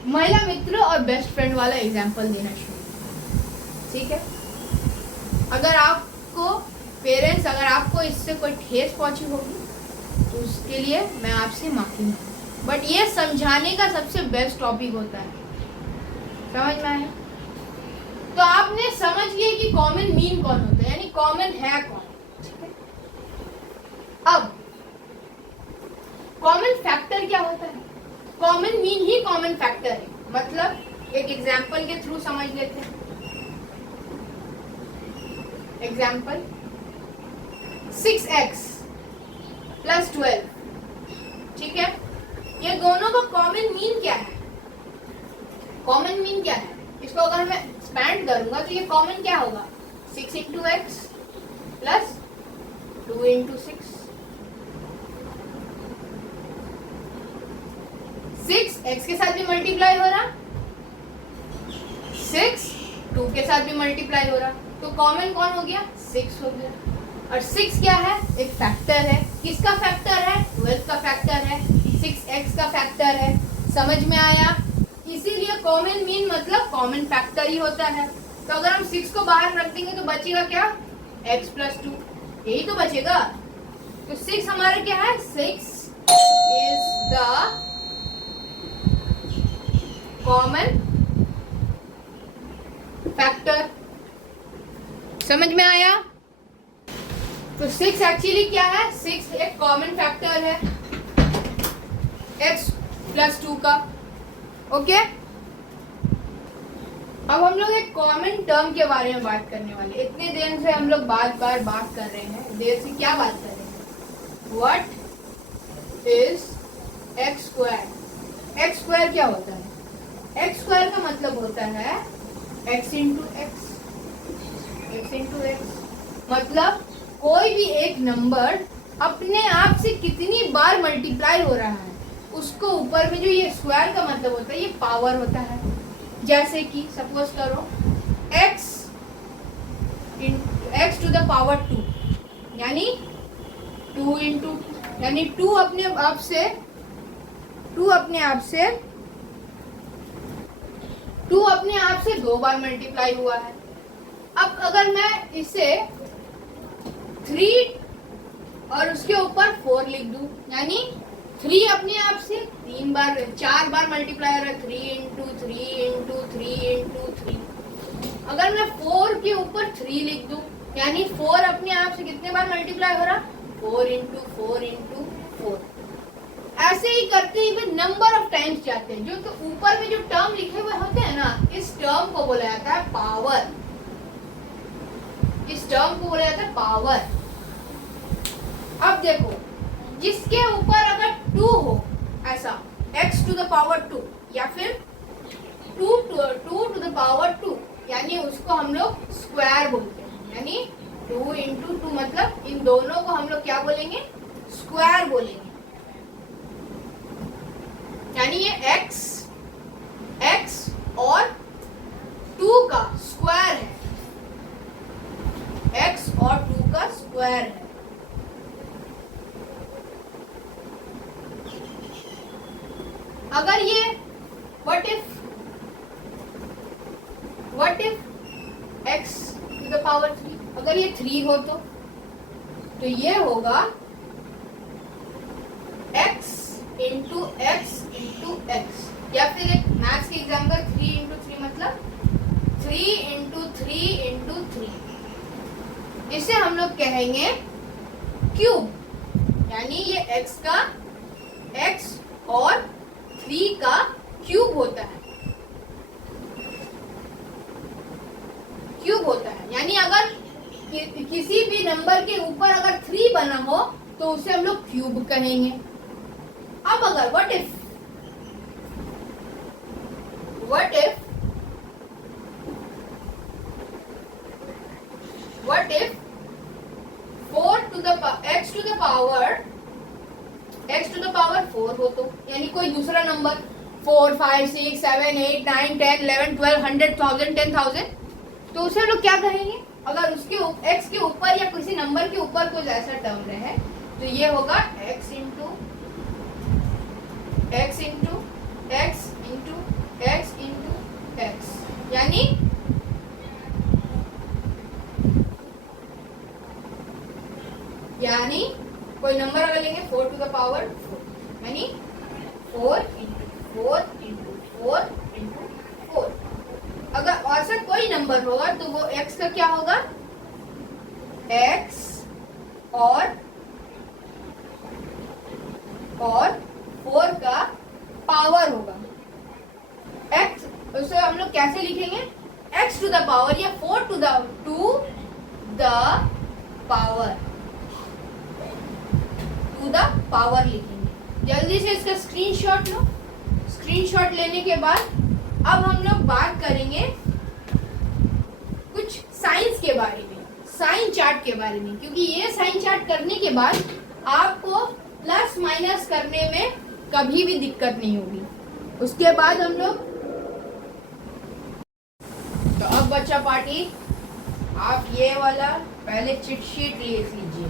महिला मित्र और बेस्ट फ्रेंड वाला एग्जाम्पल देना शुरू। ठीक है, अगर आपको पेरेंट्स, अगर आपको इससे कोई ठेस पहुंची होगी तो उसके लिए मैं आपसे माफी मांगू, बट ये समझाने का सबसे बेस्ट टॉपिक होता है। समझ में आया? तो आपने समझ लिया कि कॉमन मीन कौन होता है, यानी कॉमन है कौन। ठीक है, अब कॉमन फैक्टर क्या होता है? Common mean he common factor है। मतलब एक एग्जाम्पल के थ्रू समझ लेते हैं। एग्जाम्पल 6x + 12, ठीक है, ये दोनों का कॉमन मीन क्या है? कॉमन मीन क्या है? इसको अगर मैं एक्सपैंड करूंगा तो ये कॉमन क्या होगा? 6 × x + 2 × 6। 6 x के साथ भी मल्टीप्लाई हो रहा, 6 2 के साथ भी मल्टीप्लाई हो रहा, तो कॉमन कौन हो गया? 6 हो गया। और 6 क्या है? एक फैक्टर है। किसका फैक्टर है? 12 का फैक्टर है, 6x का फैक्टर है। समझ में आया? इसीलिए कॉमन मीन मतलब कॉमन फैक्टर ही होता है। तो अगर हम 6 को बाहर रख देंगे तो बचेगा क्या? x + 2, यही तो बचेगा। तो 6 हमारा क्या है? 6 is the कॉमन फैक्टर। समझ में आया? तो 6 एक्चुअली क्या है? 6 एक कॉमन फैक्टर है x + 2 का। ओके, अब हम लोग एक कॉमन टर्म के बारे में बात करने वाले। इतने दिन से हम लोग बात कर रहे हैं, देर से क्या बात कर रहे हैं? What is x²? x² क्या होता है? x² का मतलब होता है x × x। मतलब कोई भी एक नंबर अपने आप से कितनी बार मल्टीप्लाई हो रहा है, उसको ऊपर में जो ये स्क्वायर का मतलब होता है, ये पावर होता है। जैसे कि सपोज करो x to the power 2, यानी 2 × यानी 2 अपने आप से 2 2 बार मल्टीप्लाई हुआ है। अब अगर मैं इसे 3 और उसके ऊपर 4 लिख दूं, यानी 3 अपने आप से 4 बार मल्टीप्लाई हो रहा है, 3 × 3 × 3 × 3। अगर मैं 4 के ऊपर 3 लिख दूं, यानी 4 अपने आप से कितने बार मल्टीप्लाई हो रहा? 4 × 4 × 4। ऐसे ही करते हुए नंबर ऑफ टाइम्स जाते हैं। जो तो ऊपर में जो टर्म लिखे हुए होते हैं ना, इस टर्म को बोला जाता है पावर। इस टर्म को बोला जाता है पावर। अब देखो, जिसके ऊपर अगर 2 हो, ऐसा x टू द पावर 2 या फिर 2 टू द पावर 2, यानी उसको हम लोग स्क्वायर बोलते हैं। यानी 2 इंटू 2 मतलब इन दोनों को हम लोग क्या बोलेंगे, स्क्वायर बोलेंगे। यानी ये x और 2 का स्क्वायर है, x और 2 का स्क्वायर है। अगर ये what if x to the power 3, अगर ये 3 हो तो ये होगा x into X into X, या फिर एक मैथ्स के एग्जाम्पल 3 इंटू 3 मतलब 3 इंटू 3 इंटू 3, इसे हम लोग कहेंगे क्यूब। यानी ये x का x और 3 का क्यूब होता है, क्यूब होता है। यानी अगर किसी भी नंबर के ऊपर अगर 3 बना हो तो उसे हम लोग क्यूब कहेंगे। अब अगर what if 4 to the x to the power 4 हो तो, यानी कोई दूसरा नंबर 4 5 6 7 8 9 10 11 12 100 1000 10,000, तो उसे हम लोग क्या कहेंगे। अगर उसके x के ऊपर या किसी नंबर के ऊपर कुछ ऐसा टर्म रहे तो ये होगा x into x into x into x into x, यानी कोई नंबर अगर लेंगे 4 टू द पावर 4, यानी 4 इंटू 4 इंटू 4 इंटू 4। अगर ऐसा कोई नंबर होगा तो वो x का क्या होगा, x और 4 का पावर होगा। x उसे हम लोग कैसे लिखेंगे, x टू द पावर या 4 टू द पावर लिखेंगे। जल्दी से इसका स्क्रीनशॉट लो। स्क्रीनशॉट लेने के बाद अब हम लोग बात करेंगे कुछ साइंस के बारे में, साइन चार्ट के बारे में, क्योंकि ये साइन चार्ट करने के बाद आपको प्लस माइनस करने में कभी भी दिक्कत नहीं होगी। उसके बाद हम लोग तो अब बच्चा पार्टी, आप ये वाला पहले चिट शीट लिख लीजिए।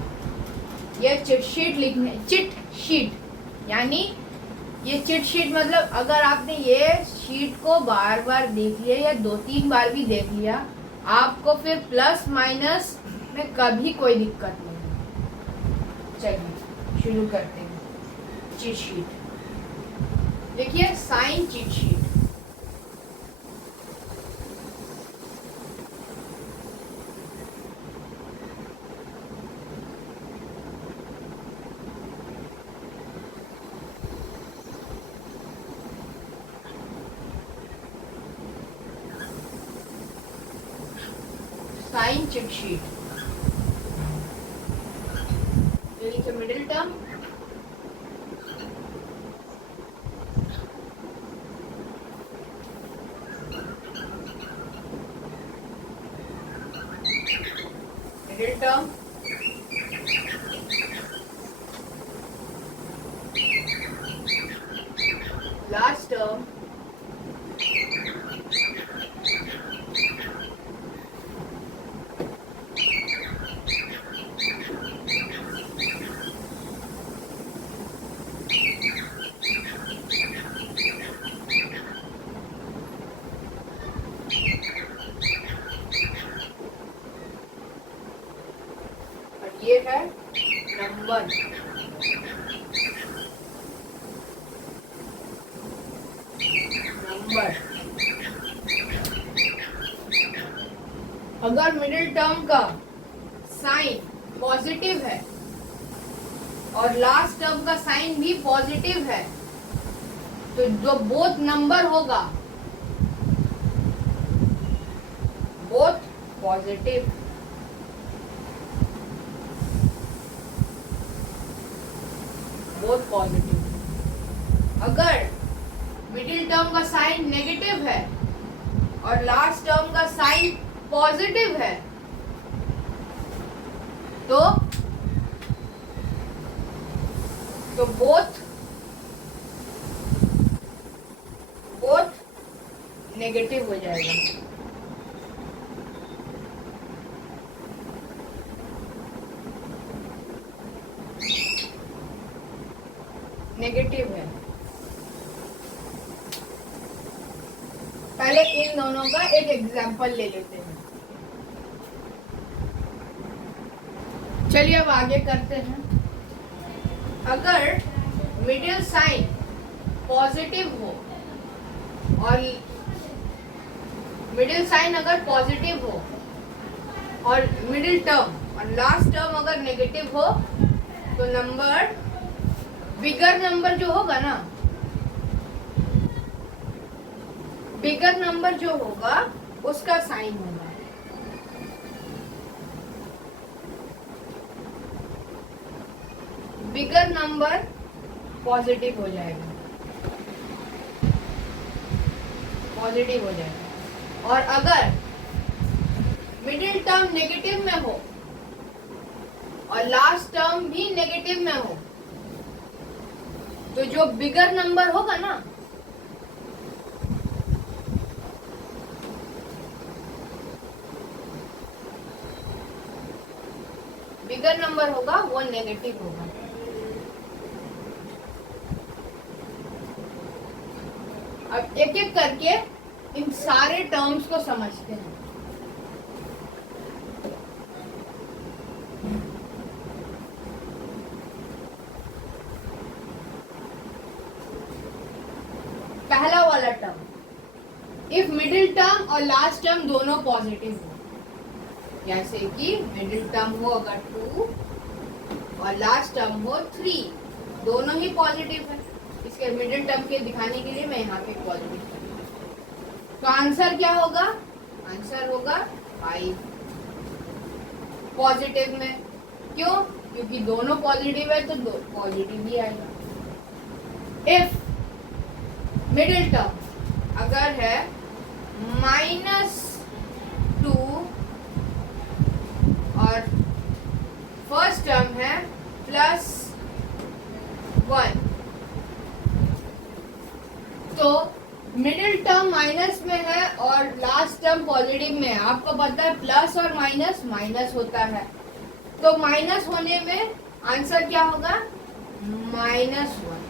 ये चिट शीट लिखने, चिट शीट यानी ये चिट शीट मतलब अगर आपने ये शीट को बार बार देख लिया या 2-3 बार भी देख लिया, आपको फिर प्लस माइनस में कभी कोई दिक्कत नहीं। चलिए शुरू करते हैं। चिट शीट देखिए, sign chit sheet. Sign chit sheet, नीचे middle term, middle term, last term, ये है नंबर। अगर मिडिल टर्म का साइन पॉजिटिव है और लास्ट टर्म का साइन भी पॉजिटिव है तो जो बोथ नंबर होगा, बोथ पॉजिटिव, बोथ पॉजिटिव। अगर मिडिल टर्म का साइन नेगेटिव है और लास्ट टर्म का साइन पॉजिटिव है तो बोथ नेगेटिव हो जाएगा। नेगेटिव है। पहले इन दोनों का एक एग्जांपल ले लेते हैं। चलिए अब आगे करते हैं। अगर मिडिल साइन पॉजिटिव हो और मिडिल साइन अगर पॉजिटिव हो और मिडिल टर्म और लास्ट टर्म अगर नेगेटिव हो तो नंबर बिगर नंबर जो होगा ना, बिगर नंबर जो होगा उसका साइन होगा। बिगर नंबर पॉजिटिव हो जाएगा, पॉजिटिव हो जाएगा। और अगर मिडिल टर्म नेगेटिव में हो और लास्ट टर्म भी नेगेटिव में हो तो जो बिगर नंबर होगा ना, बिगर नंबर होगा वो नेगेटिव होगा। अब एक एक करके इन सारे टर्म्स को समझते हैं। पहला वाला टर्म, इफ मिडिल टर्म और लास्ट टर्म दोनों पॉजिटिव हो, जैसे कि मिडिल टर्म हो अगर 2 और लास्ट टर्म हो 3, दोनों ही पॉजिटिव है। इसके मिडिल टर्म के दिखाने के लिए मैं यहाँ पे पॉजिटिव करूँगा। तो आंसर क्या होगा? आंसर होगा 5 पॉजिटिव में। क्यों? क्योंकि दोनों पॉजिटिव है तो पॉजिटिव ही आएगा। इफ मिडिल टर्म अगर है -2 और फर्स्ट टर्म है +1 तो मिडिल टर्म माइनस में है और लास्ट टर्म पॉजिटिव में है। आपको पता है प्लस और माइनस माइनस होता है, तो माइनस होने में आंसर क्या होगा? -1।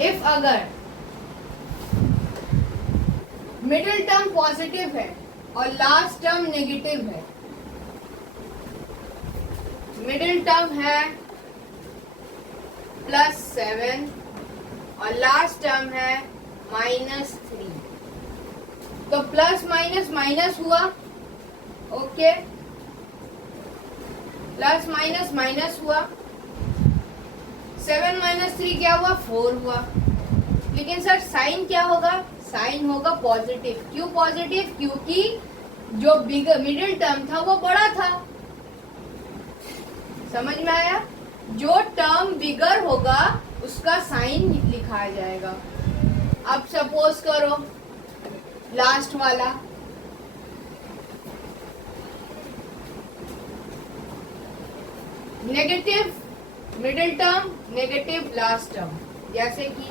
इफ अगर मिडिल टर्म पॉजिटिव है और लास्ट टर्म नेगेटिव है, मिडिल टर्म है +7 और लास्ट टर्म है -3, तो प्लस माइनस माइनस हुआ, ओके, प्लस माइनस माइनस हुआ, 7 - 3 क्या हुआ? 4 हुआ। लेकिन सर साइन क्या होगा? साइन होगा पॉजिटिव। क्यों पॉजिटिव? क्योंकि जो बिगर मिडिल टर्म था वो बड़ा था। समझ में आया? जो टर्म बिगर होगा उसका साइन लिखा जाएगा। अब सपोज करो लास्ट वाला, negative middle term negative last term, जैसे कि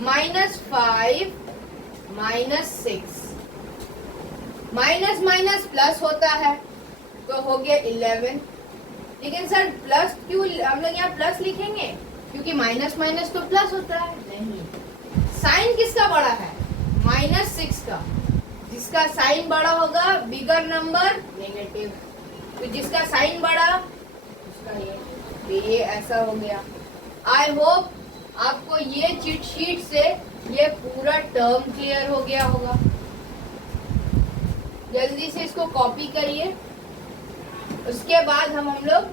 -5 -6, माइनस माइनस प्लस होता है तो हो गया 11। लेकिन सर प्लस क्यों हम लोग यहाँ प्लस लिखेंगे? क्योंकि माइनस माइनस तो प्लस होता है। नहीं, साइन किसका बड़ा है? -6 का। जिसका साइन बड़ा होगा बिगर नंबर नेगेटिव, तो जिसका साइन बड़ा उसका ये ऐसा हो गया। आई होप आपको ये चीट शीट से ये पूरा टर्म क्लियर हो गया होगा। जल्दी से इसको कॉपी करिए। उसके बाद हम लोग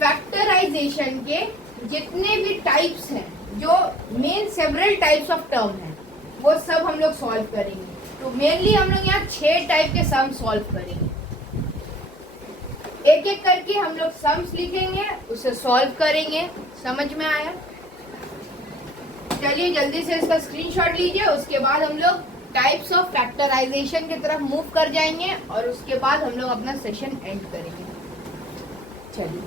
फैक्टराइजेशन के जितने भी टाइप्स हैं, जो main several types of term हैं, वो सब हम लोग सॉल्व करेंगे। तो मेनली हम लोग यहाँ 6 टाइप के सम सॉल्व करेंगे। एक एक करके हम लोग सम्स लिखेंगे, उसे सॉल्व करेंगे। समझ में आया? चलिए जल्दी से इसका स्क्रीनशॉट लीजिए। उसके बाद हम लोग टाइप्स ऑफ फैक्टराइजेशन की तरफ मूव कर जाएंगे और उसके बाद हम लोग अपना सेशन एंड करेंगे। चलिए,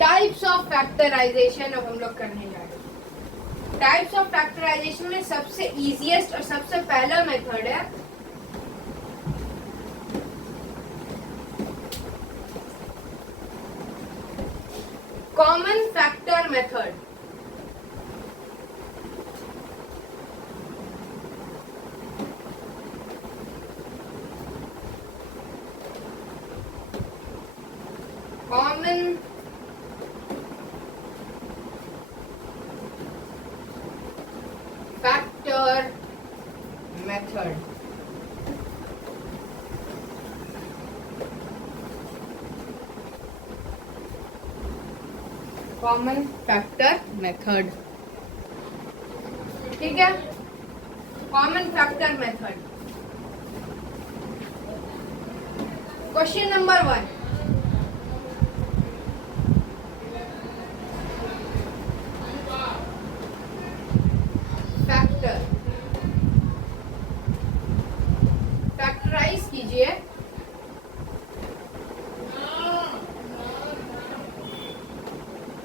टाइप्स ऑफ फैक्टराइजेशन अब हम लोग करने जा रहे हैं। टाइप्स ऑफ फैक्टराइजेशन में सबसे इजीएस्ट और सबसे पहला मेथड है common factor method. Common factor method. Common factor method, ठीक है। Common factor method. Question number 1, factor factorise कीजिए।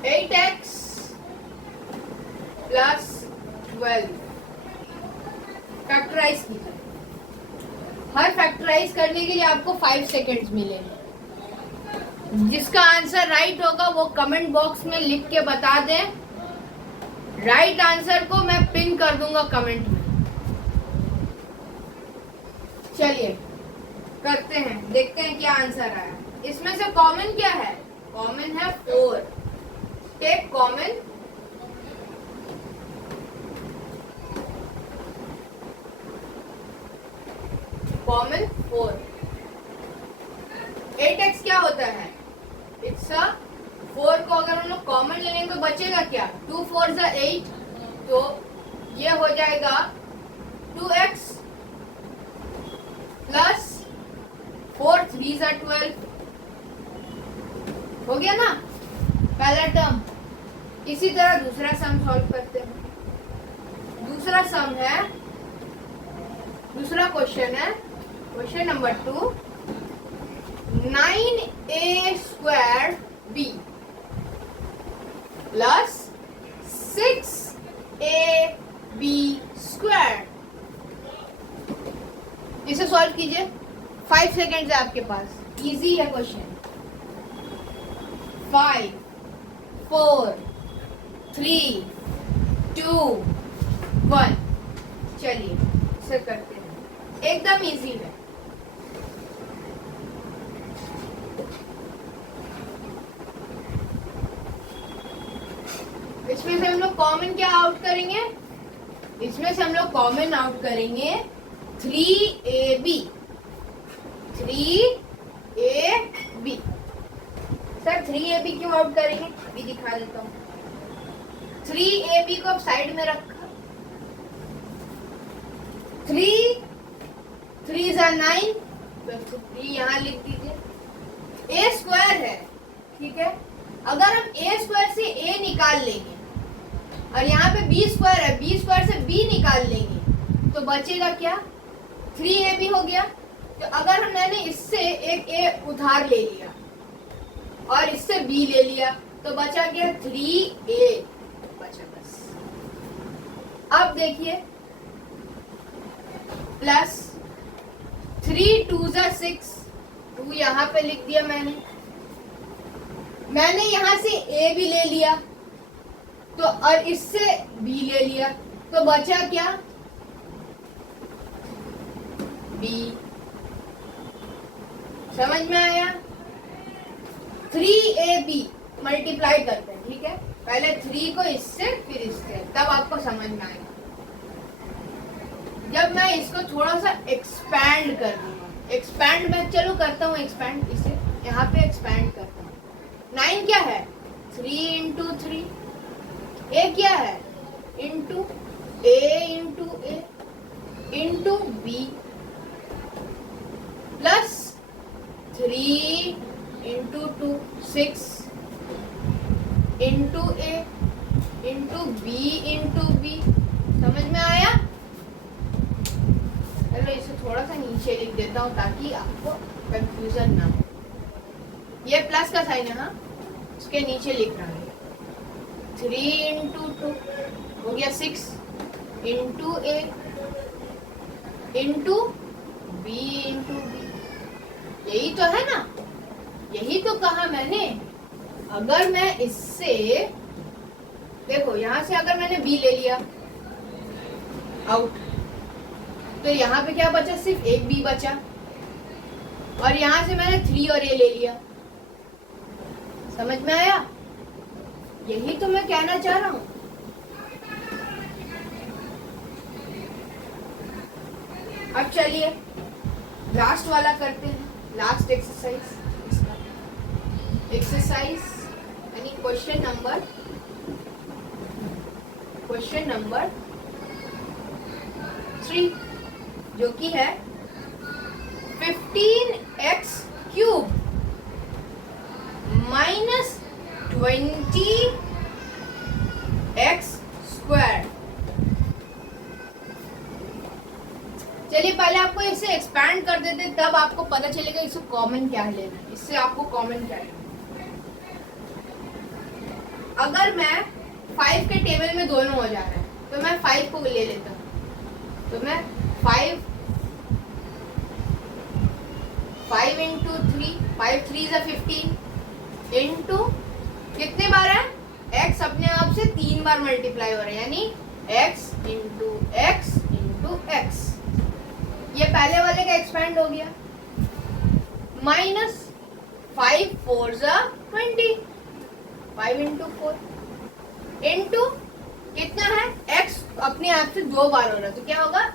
एट एक्स प्लस 12 फैक्टराइज कीजिए। हर फैक्टराइज करने के लिए आपको 5 सेकेंड्स मिलेंगे। जिसका आंसर राइट होगा वो कमेंट बॉक्स में लिख के बता दें। राइट आंसर को मैं पिन कर दूंगा कमेंट में। चलिए करते हैं, देखते हैं क्या आंसर आया। इसमें से कॉमन क्या है? कॉमन है 4। Take common common 4। 8x क्या होता है? इट्स अ 4 को अगर हम लोग कॉमन ले लेंगे तो बचेगा क्या? 2 4 ज़ा 8, तो ये हो जाएगा 2x प्लस 4 3 ज़ा 12। हो गया ना पहला टर्म। इसी तरह दूसरा सम सॉल्व करते हैं। दूसरा क्वेश्चन है question number 2, 9a square b plus 6ab square. इसे सॉल्व कीजिए। 5 सेकेंड है आपके पास। इजी है क्वेश्चन। 5 4 3 2 1। चलिए इसे करते हैं, एकदम इजी है। इसमें से हम लोग कॉमन क्या आउट करेंगे? इसमें से हम लोग कॉमन आउट करेंगे 3ab। 3ab सर 3ab क्यों आउट करेंगे? अभी दिखा देता हूँ। 3ab को अब साइड में रखा। 3 3 ज़ा 9, तो 3 यहाँ लिख दीजिए। a स्क्वायर है, ठीक है। अगर हम a स्क्वायर से a निकाल लेंगे और यहाँ पे b स्क्वायर है, b स्क्वायर से b निकाल लेंगे तो बचेगा क्या? 3ab हो गया। तो अगर मैंने इससे एक a उधार ले लिया और इससे b ले लिया तो बचा क्या? 3a बचा बस। अब देखिए प्लस 3 2 ज़ा 6, 2 यहाँ पे लिख दिया मैंने यहाँ से a भी ले लिया तो और इससे b ले लिया तो बचा क्या? b। समझ में आया? 3ab मल्टीप्लाई करते हैं, ठीक है। पहले 3 को इससे फिर इससे, तब आपको समझ में आएगा। जब मैं इसको थोड़ा सा एक्सपैंड कर दूंगा, एक्सपैंड मैं चलो करता हूँ, एक्सपैंड इसे यहाँ पे एक्सपैंड करता हूँ। 9 क्या है? 3 इंटू 3। a क्या है? Into a into a into b। Plus 3 into 2 6 into A into B into B. समझ में आया? चलो इसे थोड़ा सा नीचे लिख देता हूँ ताकि आपको कंफ्यूजन ना हो। ये प्लस का साइन है, हाँ, उसके नीचे लिख रहा है 3 इंटू 2 हो गया 6 into A into B into B. यही तो है ना, यही तो कहा मैंने। अगर मैं इससे देखो यहां से अगर मैंने बी ले लिया आउट, तो यहाँ पे क्या बचा? सिर्फ एक बी बचा। और यहां से मैंने 3 और ए ले लिया। समझ में आया? यही तो मैं कहना चाह रहा हूं। अब चलिए लास्ट वाला करते हैं, लास्ट एक्सरसाइज। एक्सरसाइज यानी क्वेश्चन नंबर 3 जो कि है 15x cube minus 20x square. चलिए पहले आपको इसे एक्सपैंड कर देते, तब आपको पता चलेगा इससे कॉमन क्या है लेना है। इससे आपको कॉमन क्या है? अगर मैं 5 के टेबल में दोनों हो जा रहे हैं तो मैं 5 को ले लेता हूँ। तो मैं 5 इंटू 3 5 3 is 15 इंटू कितने बार है? x अपने आप से 3 बार मल्टीप्लाई हो रहा है, यानी x into X into x. ये पहले वाले का एक्सपैंड हो गया। माइनस 5 4 20 5 इंटू 4 इंटू कितना है? x अपने आप से 2 बार हो रहा है, तो क्या होगा?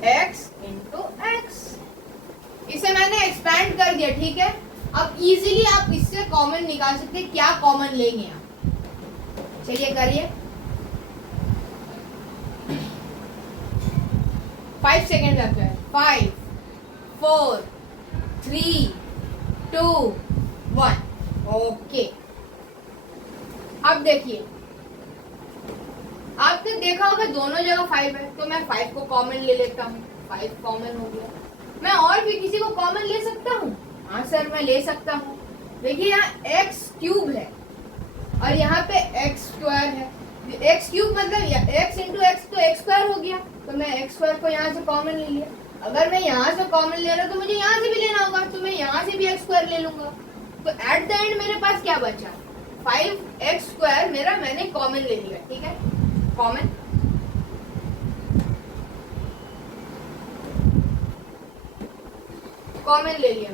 x into x. इसे मैंने एक्सपैंड कर दिया, ठीक है। अब इजीली आप इससे कॉमन निकाल सकते हैं। क्या कॉमन लेंगे आप? चलिए करिए। 5 सेकेंड लगता है। 5 4 3 2 1 ओके। अब देखिए, आपने देखा होगा दोनों जगह 5 है, तो मैं 5 को कॉमन ले लेता हूँ। 5 कॉमन हो गया। मैं और भी किसी को कॉमन ले सकता हूँ? हाँ सर, मैं ले सकता हूँ। देखिए यहाँ x क्यूब है और यहाँ पे x स्क्वायर है। x क्यूब मतलब x इंटू एक्स, तो x स्क्वायर हो गया। तो मैं x स्क्वायर को यहाँ से कॉमन ले लिया। अगर मैं यहाँ से कॉमन ले रहा हूँ तो मुझे यहाँ से भी लेना होगा, तो मैं यहाँ से भी x स्क्वायर ले लूंगा। तो एट द एंड मेरे पास क्या बचा? 5x स्क्वायर मेरा मैंने कॉमन ले लिया, ठीक है। कॉमन ले लिया।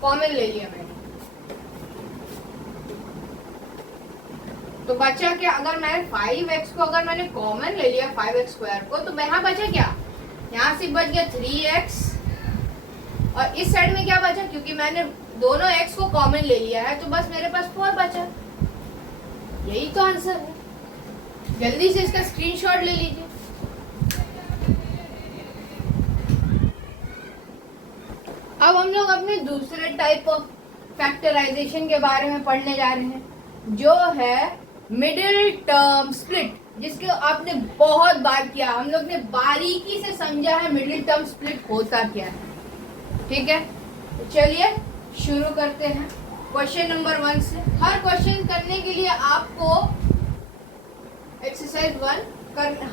कॉमन ले लिया मैंने, तो बचा क्या? अगर मैं 5x को अगर मैंने कॉमन ले लिया 5x स्क्वायर को, तो यहाँ बचा क्या? यहाँ से बच गया 3x और इस साइड में क्या बचा? क्योंकि मैंने दोनों x को कॉमन ले लिया है, तो बस मेरे पास 4 बचा। यही तो आंसर है। जल्दी से इसका स्क्रीनशॉट ले लीजिए। अब हम लोग अपने दूसरे टाइप ऑफ फैक्टराइजेशन के बारे में पढ़ने जा रहे हैं, जो है मिडिल टर्म स्प्लिट, जिसके आपने बहुत बार किया। हम लोग ने बारीकी से समझा है मिडिल टर्म स्प्लिट होता क्या है, ठीक है। तो चलिए शुरू करते हैं क्वेश्चन नंबर 1 से। हर क्वेश्चन करने के लिए आपको एक्सरसाइज 1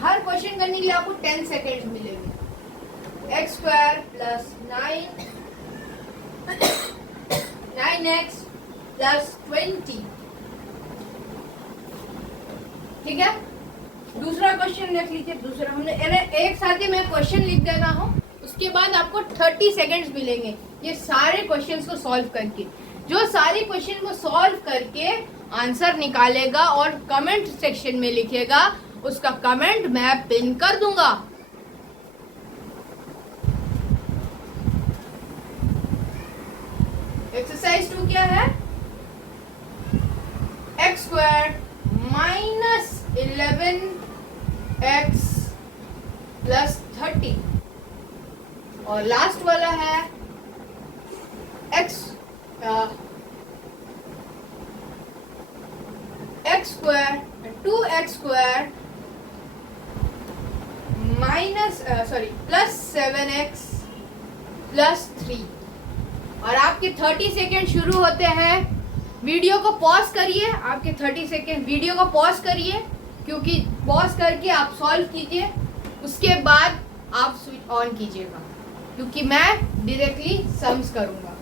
हर क्वेश्चन करने के लिए आपको 10 सेकेंड्स मिलेंगे। x square plus 9x plus 20, ठीक है। दूसरा क्वेश्चन देख लीजिए। दूसरा हमने एक साथ ही मैं क्वेश्चन लिख दे रहा हूँ, उसके बाद आपको 30 सेकेंड्स मिलेंगे ये सारे क्वेश्चंस को सॉल्व करके। जो सारे क्वेश्चन को सॉल्व करके आंसर निकालेगा और कमेंट सेक्शन में लिखेगा, उसका कमेंट मैं पिन कर दूंगा। एक्सरसाइज 2 क्या है? X square minus 11x plus 30 और लास्ट वाला है x square 2x square minus plus 7x plus 3 और आपके 30 सेकेंड शुरू होते हैं। वीडियो को पॉज करिए, आपके 30 सेकेंड वीडियो को पॉज करिए, क्योंकि पॉज करके आप सॉल्व कीजिए, उसके बाद आप स्विच ऑन कीजिएगा, क्योंकि मैं डायरेक्टली सम्स करूंगा।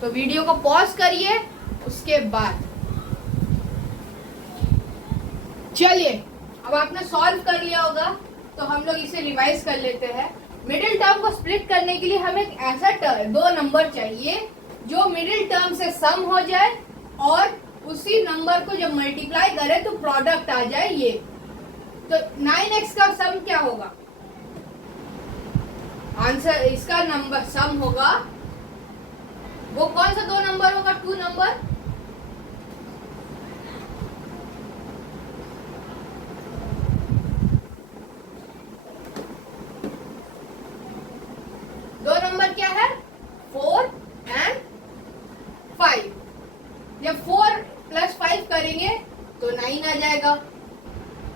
तो वीडियो को पॉज करिए, उसके बाद चलिए। अब आपने सॉल्व कर लिया होगा तो हम लोग इसे रिवाइज कर लेते हैं। मिडिल टर्म को स्प्लिट करने के लिए हमें एक ऐसा दो नंबर चाहिए जो मिडिल टर्म से सम हो जाए और उसी नंबर को जब मल्टीप्लाई करें तो प्रोडक्ट आ जाए ये। तो 9x का सम क्या होगा? आंसर इसका नंबर सम होगा, वो कौन सा 2 नंबर होगा? 2 नंबर। दो नंबर क्या है? 4 एंड 5। जब 4 प्लस 5 करेंगे तो 9 आ जाएगा।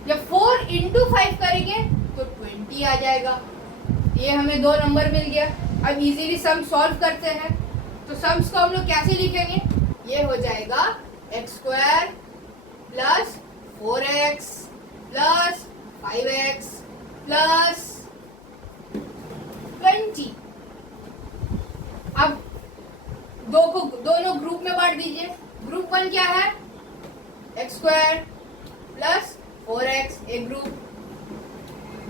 जब 4 इंटू 5 करेंगे तो 20 आ जाएगा। ये हमें 2 नंबर मिल गया। अब इजीली सम सॉल्व करते हैं। तो सम्स को हम लोग कैसे लिखेंगे? ये हो जाएगा x square plus 4x plus 5x plus 20। अब दोनों ग्रुप में बांट दीजिए। ग्रुप 1 क्या है? एक्स स्क्वायर प्लस 4x एक ग्रुप।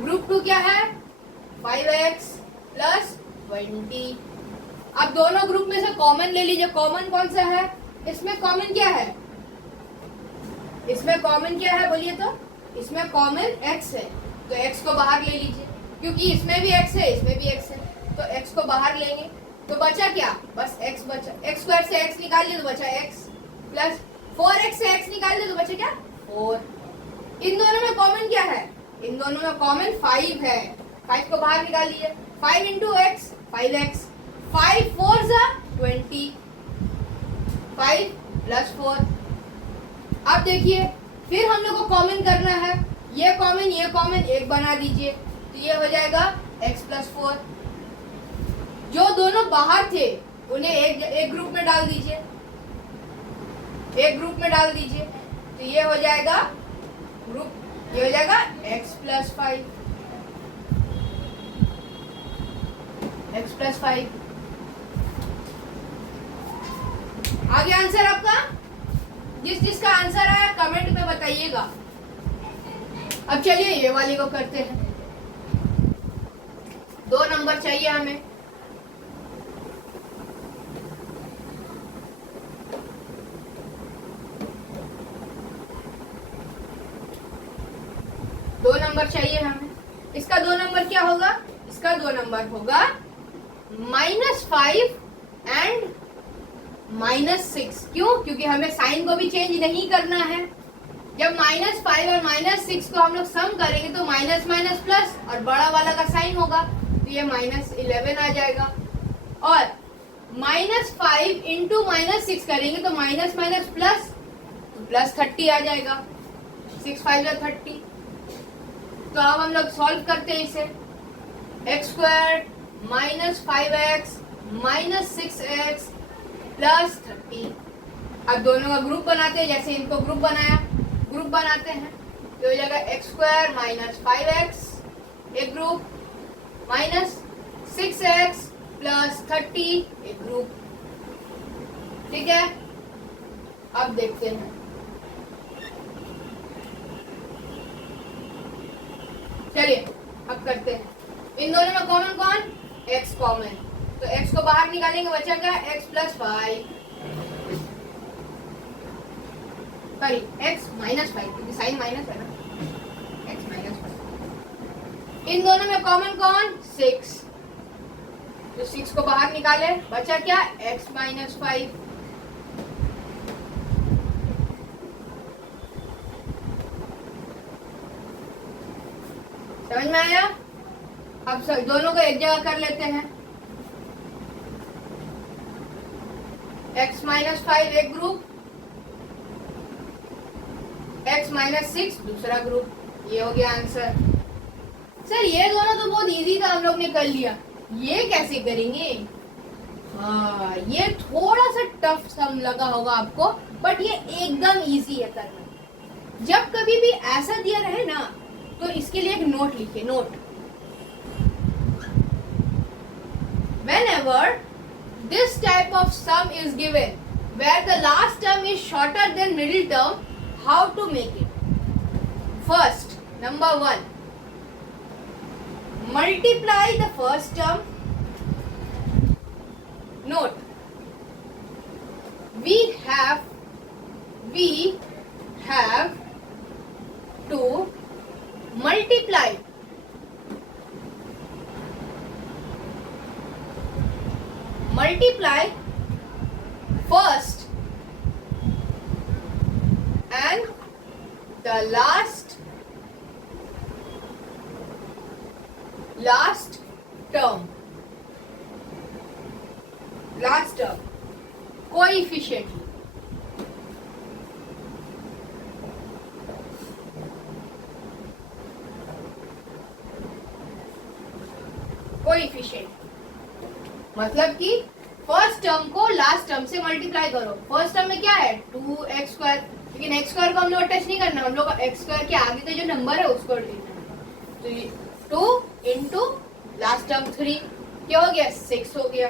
ग्रुप 2 क्या है? 5x plus 20। अब दोनों ग्रुप में से कॉमन ले लीजिए। कॉमन कौन सा है? इसमें कॉमन क्या है? इसमें कॉमन क्या है बोलिए तो? इसमें कॉमन x है, तो x को बाहर ले लीजिए, क्योंकि इसमें भी x है, इसमें भी x है, तो x को बाहर लेंगे तो बचा क्या? बस x बचा। एक्स स्क्वायर से x निकाल लिया तो बचा x प्लस 4x से x निकाल लिया तो बचा क्या? 4। इन दोनों में कॉमन क्या है? इन दोनों में कॉमन 5 है। 5 को बाहर निकाल लीजिए। 5 इंटू x 5x। 5 4 जा 20। 5 प्लस 4। अब देखिए, फिर हम लोग को कॉमन करना है। ये कॉमन एक बना दीजिए, तो ये हो जाएगा x प्लस 4। जो दोनों बाहर थे उन्हें एक ग्रुप में डाल दीजिए, एक ग्रुप में डाल दीजिए, तो ये हो जाएगा ग्रुप, ये हो जाएगा x प्लस 5। x प्लस 5 आ गया आंसर आपका। जिसका आंसर आया कमेंट में बताइएगा। अब चलिए ये वाली को करते हैं। 2 नंबर चाहिए हमें। दो नंबर चाहिए हमें। इसका 2 नंबर क्या होगा? इसका 2 नंबर होगा -5 एंड -6। क्यों? क्योंकि हमें साइन को भी चेंज नहीं करना है। जब -5 और -6 को हम लोग सम करेंगे तो माइनस माइनस प्लस और बड़ा वाला का साइन होगा, तो ये -11 आ जाएगा। और -5 इंटू -6 करेंगे तो माइनस माइनस प्लस, तो प्लस 30 आ जाएगा। 6 5 या 30। तो अब हम लोग सॉल्व करते हैं इसे। X square minus 5x minus 6x plus 30। अब दोनों का ग्रुप बनाते हैं, जैसे इनको ग्रुप बनाया, ग्रुप बनाते हैं तो हो जाएगा एक्स स्क्वायर माइनस 5x एक ग्रुप माइनस 6x प्लस 30 एक ग्रुप। ठीक है, अब देखते हैं। चलिए अब करते हैं। इन दोनों में कॉमन कौन? x कॉमन, तो x को बाहर निकालेंगे, बचा क्या? x plus 5 sorry x minus 5, क्योंकि साइन माइनस है ना। x minus 5। इन दोनों में कॉमन कौन? 6, तो 6 को बाहर निकाले, बचा क्या? x माइनस 5 समझ में आया? अब सब दोनों को एक जगह कर लेते हैं। x माइनस 5 एक ग्रुप, x माइनस 6 दूसरा ग्रुप। ये हो गया आंसर। सर ये दोनों तो बहुत इजी था, हम लोग ने कर लिया, ये कैसे करेंगे? हाँ, ये थोड़ा सा टफ सम लगा होगा आपको, बट ये एकदम इजी है करना। जब कभी भी ऐसा दिया रहे ना, तो इसके लिए एक नोट लिखिए। Note, whenever this type of sum is given where the last term is shorter than middle term, how to make it? First, number 1, multiply the first term. Note, we have to multiply first and the last term coefficient. मतलब कि first term को last term से multiply करो। First term में क्या है 2x², लेकिन x² को हम लोग टच नहीं करना, हम लोग x² के आगे का जो नंबर है उसको लेना है। तो ये 2 इंटू लास्ट टर्म 3 क्या हो गया 6 हो गया।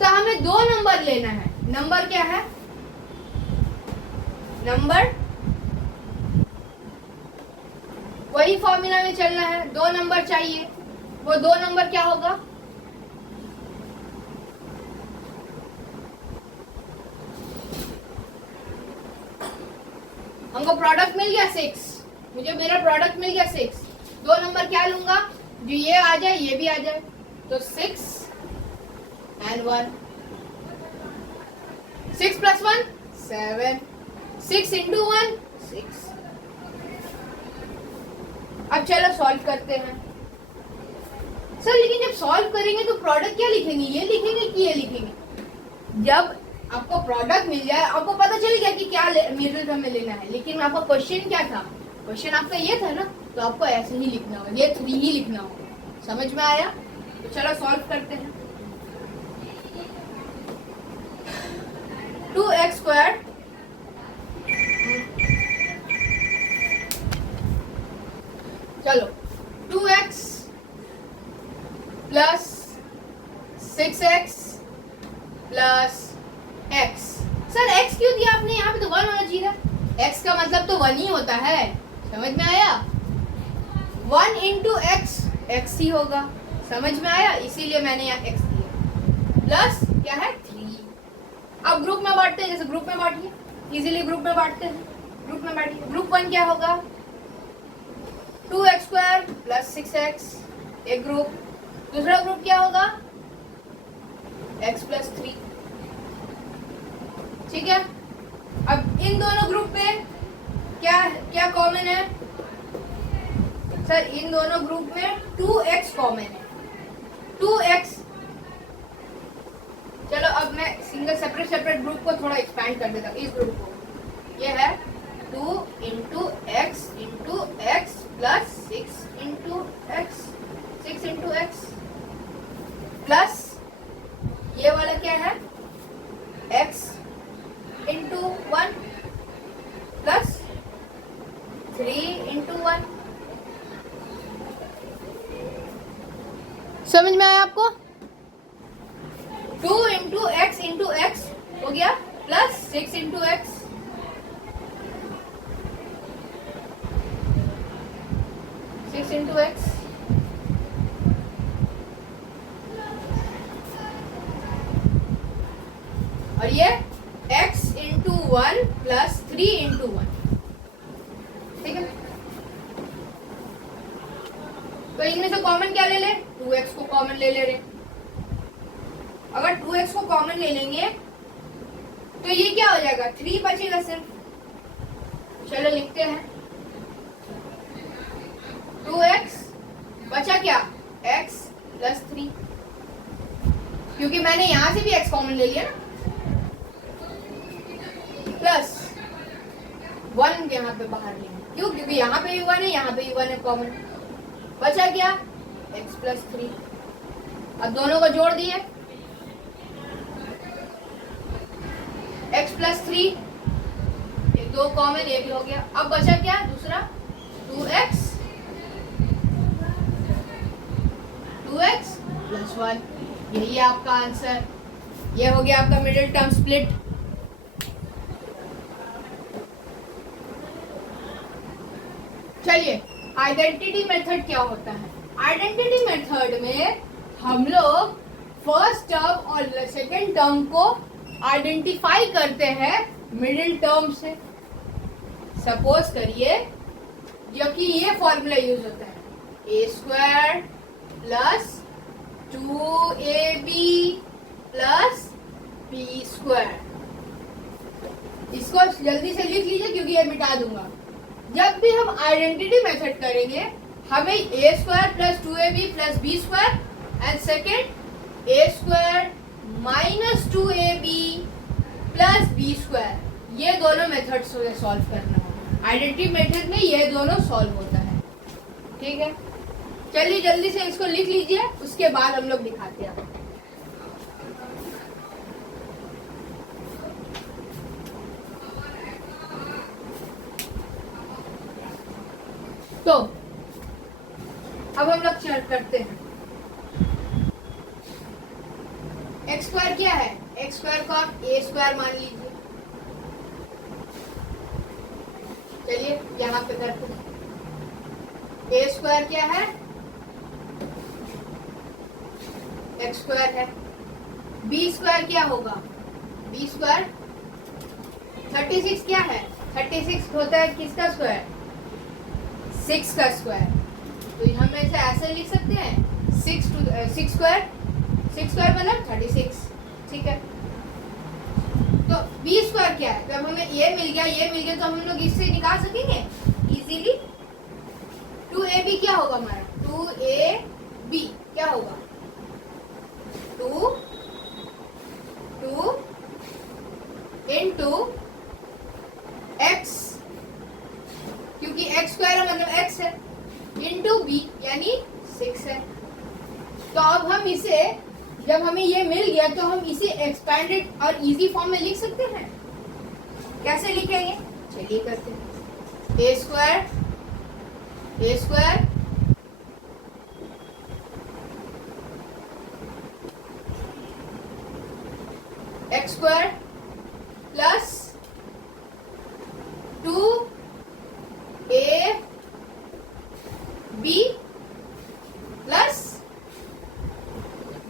तो हमें दो नंबर लेना है। नंबर क्या है? नंबर वही फॉर्मूला में चलना है, दो नंबर चाहिए। वो दो नंबर क्या होगा? हमको प्रोडक्ट मिल गया 6, मुझे मेरा प्रोडक्ट मिल गया 6। दो नंबर क्या लूंगा जो ये आ जाए ये भी आ जाए, तो 6 and 1, 6 plus 1 7, 6 into 1 6। अब चलो सॉल्व करते हैं। सर लेकिन जब सॉल्व करेंगे तो प्रोडक्ट क्या लिखेंगे, ये लिखेंगे कि ये लिखेंगे? जब आपको प्रोडक्ट मिल जाए आपको पता चल गया कि क्या मिडिल टर्म में लेना है, लेकिन आपका क्वेश्चन क्या था? क्वेश्चन आपका ये था ना, तो आपको ऐसे ही लिखना होगा, ये 3 ही लिखना होगा। समझ में आया? तो चलो सॉल्व करते हैं। 2x², चलो 2x plus 6x plus x। Sir x क्यों दिया आपने? यहाँ पे तो 1 होना चाहिए था। x का मतलब तो 1 ही होता है, समझ में आया? 1 इंटू x x ही होगा, समझ में आया? इसीलिए मैंने यहाँ x दिया। प्लस क्या है 3। अब ग्रुप में बांटते हैं, जैसे ग्रुप में बांटिए, इजीली ग्रुप में बांटते हैं। ग्रुप में बांटिए। ग्रुप 1 क्या होगा? 2x² प्लस 6x एक ग्रुप। दूसरा ग्रुप क्या होगा? x plus 3। ठीक है। अब इन दोनों ग्रुप पे क्या क्या कॉमन है? सर इन दोनों ग्रुप में 2x कॉमन है, 2x। चलो अब मैं सिंगल सेपरेट ग्रुप को थोड़ा एक्सपैंड कर देता हूँ। इस ग्रुप को ये है 2 into x plus 6 into x plus ये वाला क्या है x इंटू 1 प्लस 3 इंटू 1। समझ में आया आपको? 2 इंटू एक्स हो गया plus 6 into X, into x और ये x इंटू 1 प्लस 3 इंटू 1। ठीक है। तो इनमें से कॉमन क्या ले ले? 2x को कॉमन ले ले रहे। अगर 2x को कॉमन ले लेंगे तो ये क्या हो जाएगा 3 बचेगा सिर्फ। चलो लिखते हैं 2x बचा क्या x प्लस 3, क्योंकि मैंने यहां से भी x कॉमन ले लिया ना, प्लस 1 यहाँ पे बाहर लेंगे, क्यों, क्योंकि यहाँ पे भी 1 है, यहाँ पे भी 1 है कॉमन, बचा क्या x प्लस 3। अब दोनों को जोड़ दिए, x प्लस 3, ये 2 कॉमन, ये भी हो गया। अब बचा क्या दूसरा 2x प्लस 1, यही है आपका आंसर। ये हो गया आपका मिडिल टर्म स्प्लिट। चलिए आइडेंटिटी मेथड क्या होता है। आइडेंटिटी मेथड में हम लोग फर्स्ट टर्म और सेकेंड टर्म को आइडेंटिफाई करते हैं मिडिल टर्म से। सपोज करिए जबकि ये फॉर्मूला यूज होता है a square plus 2ab plus b square. इसको जल्दी से लिख लीजिए क्योंकि ये मिटा दूंगा। जब भी हम आइडेंटिटी मेथड करेंगे हमें a square plus 2ab plus b square and second a square minus 2ab plus b square, ये दोनों मेथड से सॉल्व करना है। आइडेंटिटी मेथड में ये दोनों सॉल्व होता है। ठीक है, चलिए जल्दी से इसको लिख लीजिए, उसके बाद हम लोग दिखाते हैं। तो अब हम लोग चल करते हैं। एक्स स्क्वायर क्या है, एक्स स्क्वायर को आप ए स्क्वायर मान लीजिए। चलिए यहाँ पे करते हैं। ए स्क्वायर क्या है, एक्स स्क्वायर है। बी स्क्वायर क्या होगा, बी स्क्वायर 36 क्या है, 36 होता है किसका स्क्वायर, 6 का स्क्वायर। तो हम इसे ऐसे लिख सकते हैं 6 स्क्वायर, 6 स्क्वायर मतलब 36। ठीक है, तो बी स्क्वायर क्या है, जब हमें ये मिल गया, ये मिल गया, तो हम लोग इससे निकाल सकेंगे इजीली। 2ab क्या होगा हमारा, 2ab क्या होगा 2 इंटू x, क्योंकि x स्क्वायर है मतलब x है, इंटू b यानी 6 है। तो अब हम इसे, जब हमें ये मिल गया तो हम इसे एक्सपैंडेड और इजी फॉर्म में लिख सकते हैं। कैसे लिखेंगे, चलिए करते हैं। A square x square plus 2ab plus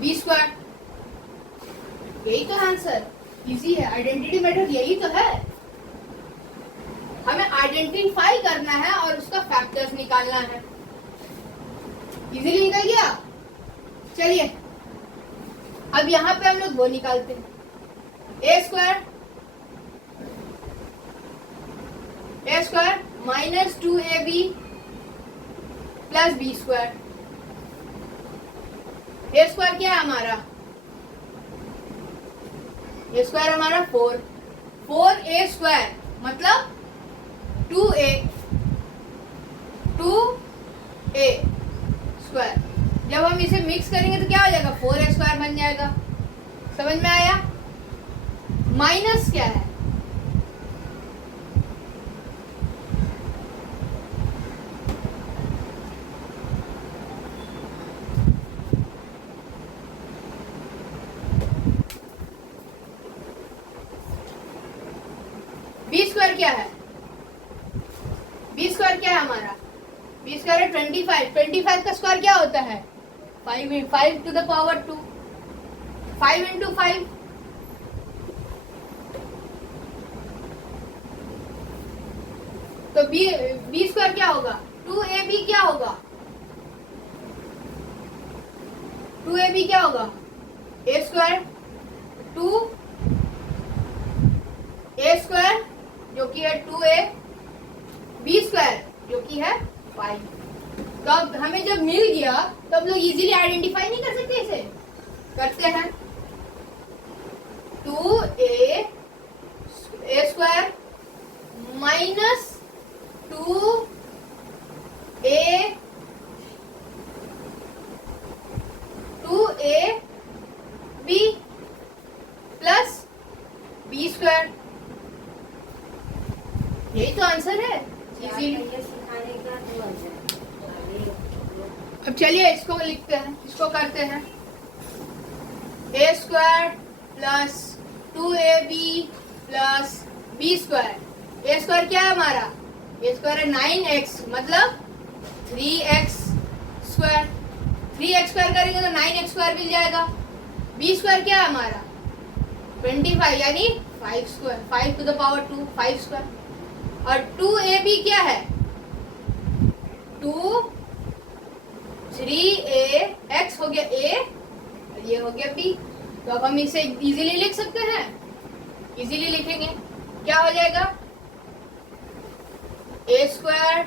b square, यही तो आंसर। इजी है, आइडेंटिटी मेथड यही तो है। हमें आइडेंटिफाई करना है और उसका फैक्टर्स निकालना है। इजीली निकल गया। चलिए अब यहाँ पे हम लोग वो निकालते हैं, a square minus 2ab plus b square. A square क्या है हमारा, ए स्क्वायर हमारा 4a स्क्वायर मतलब 2a स्क्वायर। जब हम इसे मिक्स करेंगे तो क्या हो जाएगा, 4a स्क्वायर बन जाएगा। समझ में आया। माइनस क्या है, बी स्क्वायर क्या है, बी स्क्वायर क्या है हमारा, बी स्क्वायर है 25। 25 का स्क्वायर क्या होता है 5 टू द पावर 2, 5 इंटू 5 तो बी स्क्वायर क्या होगा, 2ab क्या होगा, 2ab क्या होगा, ए स्क्वायर 2a स्क्वायर जो कि है 2a, बी स्क्वायर जो कि है 5। तो अब हमें जब मिल गया तो अब लोग इजीली आइडेंटिफाई नहीं कर सकते इसे? करते हैं। 2a square minus 2ab plus b square, यही तो आंसर है इजीली। अब चलिए इसको लिखते हैं, इसको करते हैं। a square plus 2ab plus b square. a square क्या है हमारा? a स्क्वायर है 9x, मतलब 3x स्क्वायर। 3x स्क्वायर करेंगे तो 9x स्क्वायर मिल जाएगा। b स्क्वायर क्या है हमारा? 25, यानी 5 square, 5 to the power 2, 5 square. और 2ab क्या है? 2 3ax हो गया a और ये हो गया b। तो अब हम इसे इजीली लिख सकते हैं। इजीली लिखेंगे, क्या हो जाएगा? a square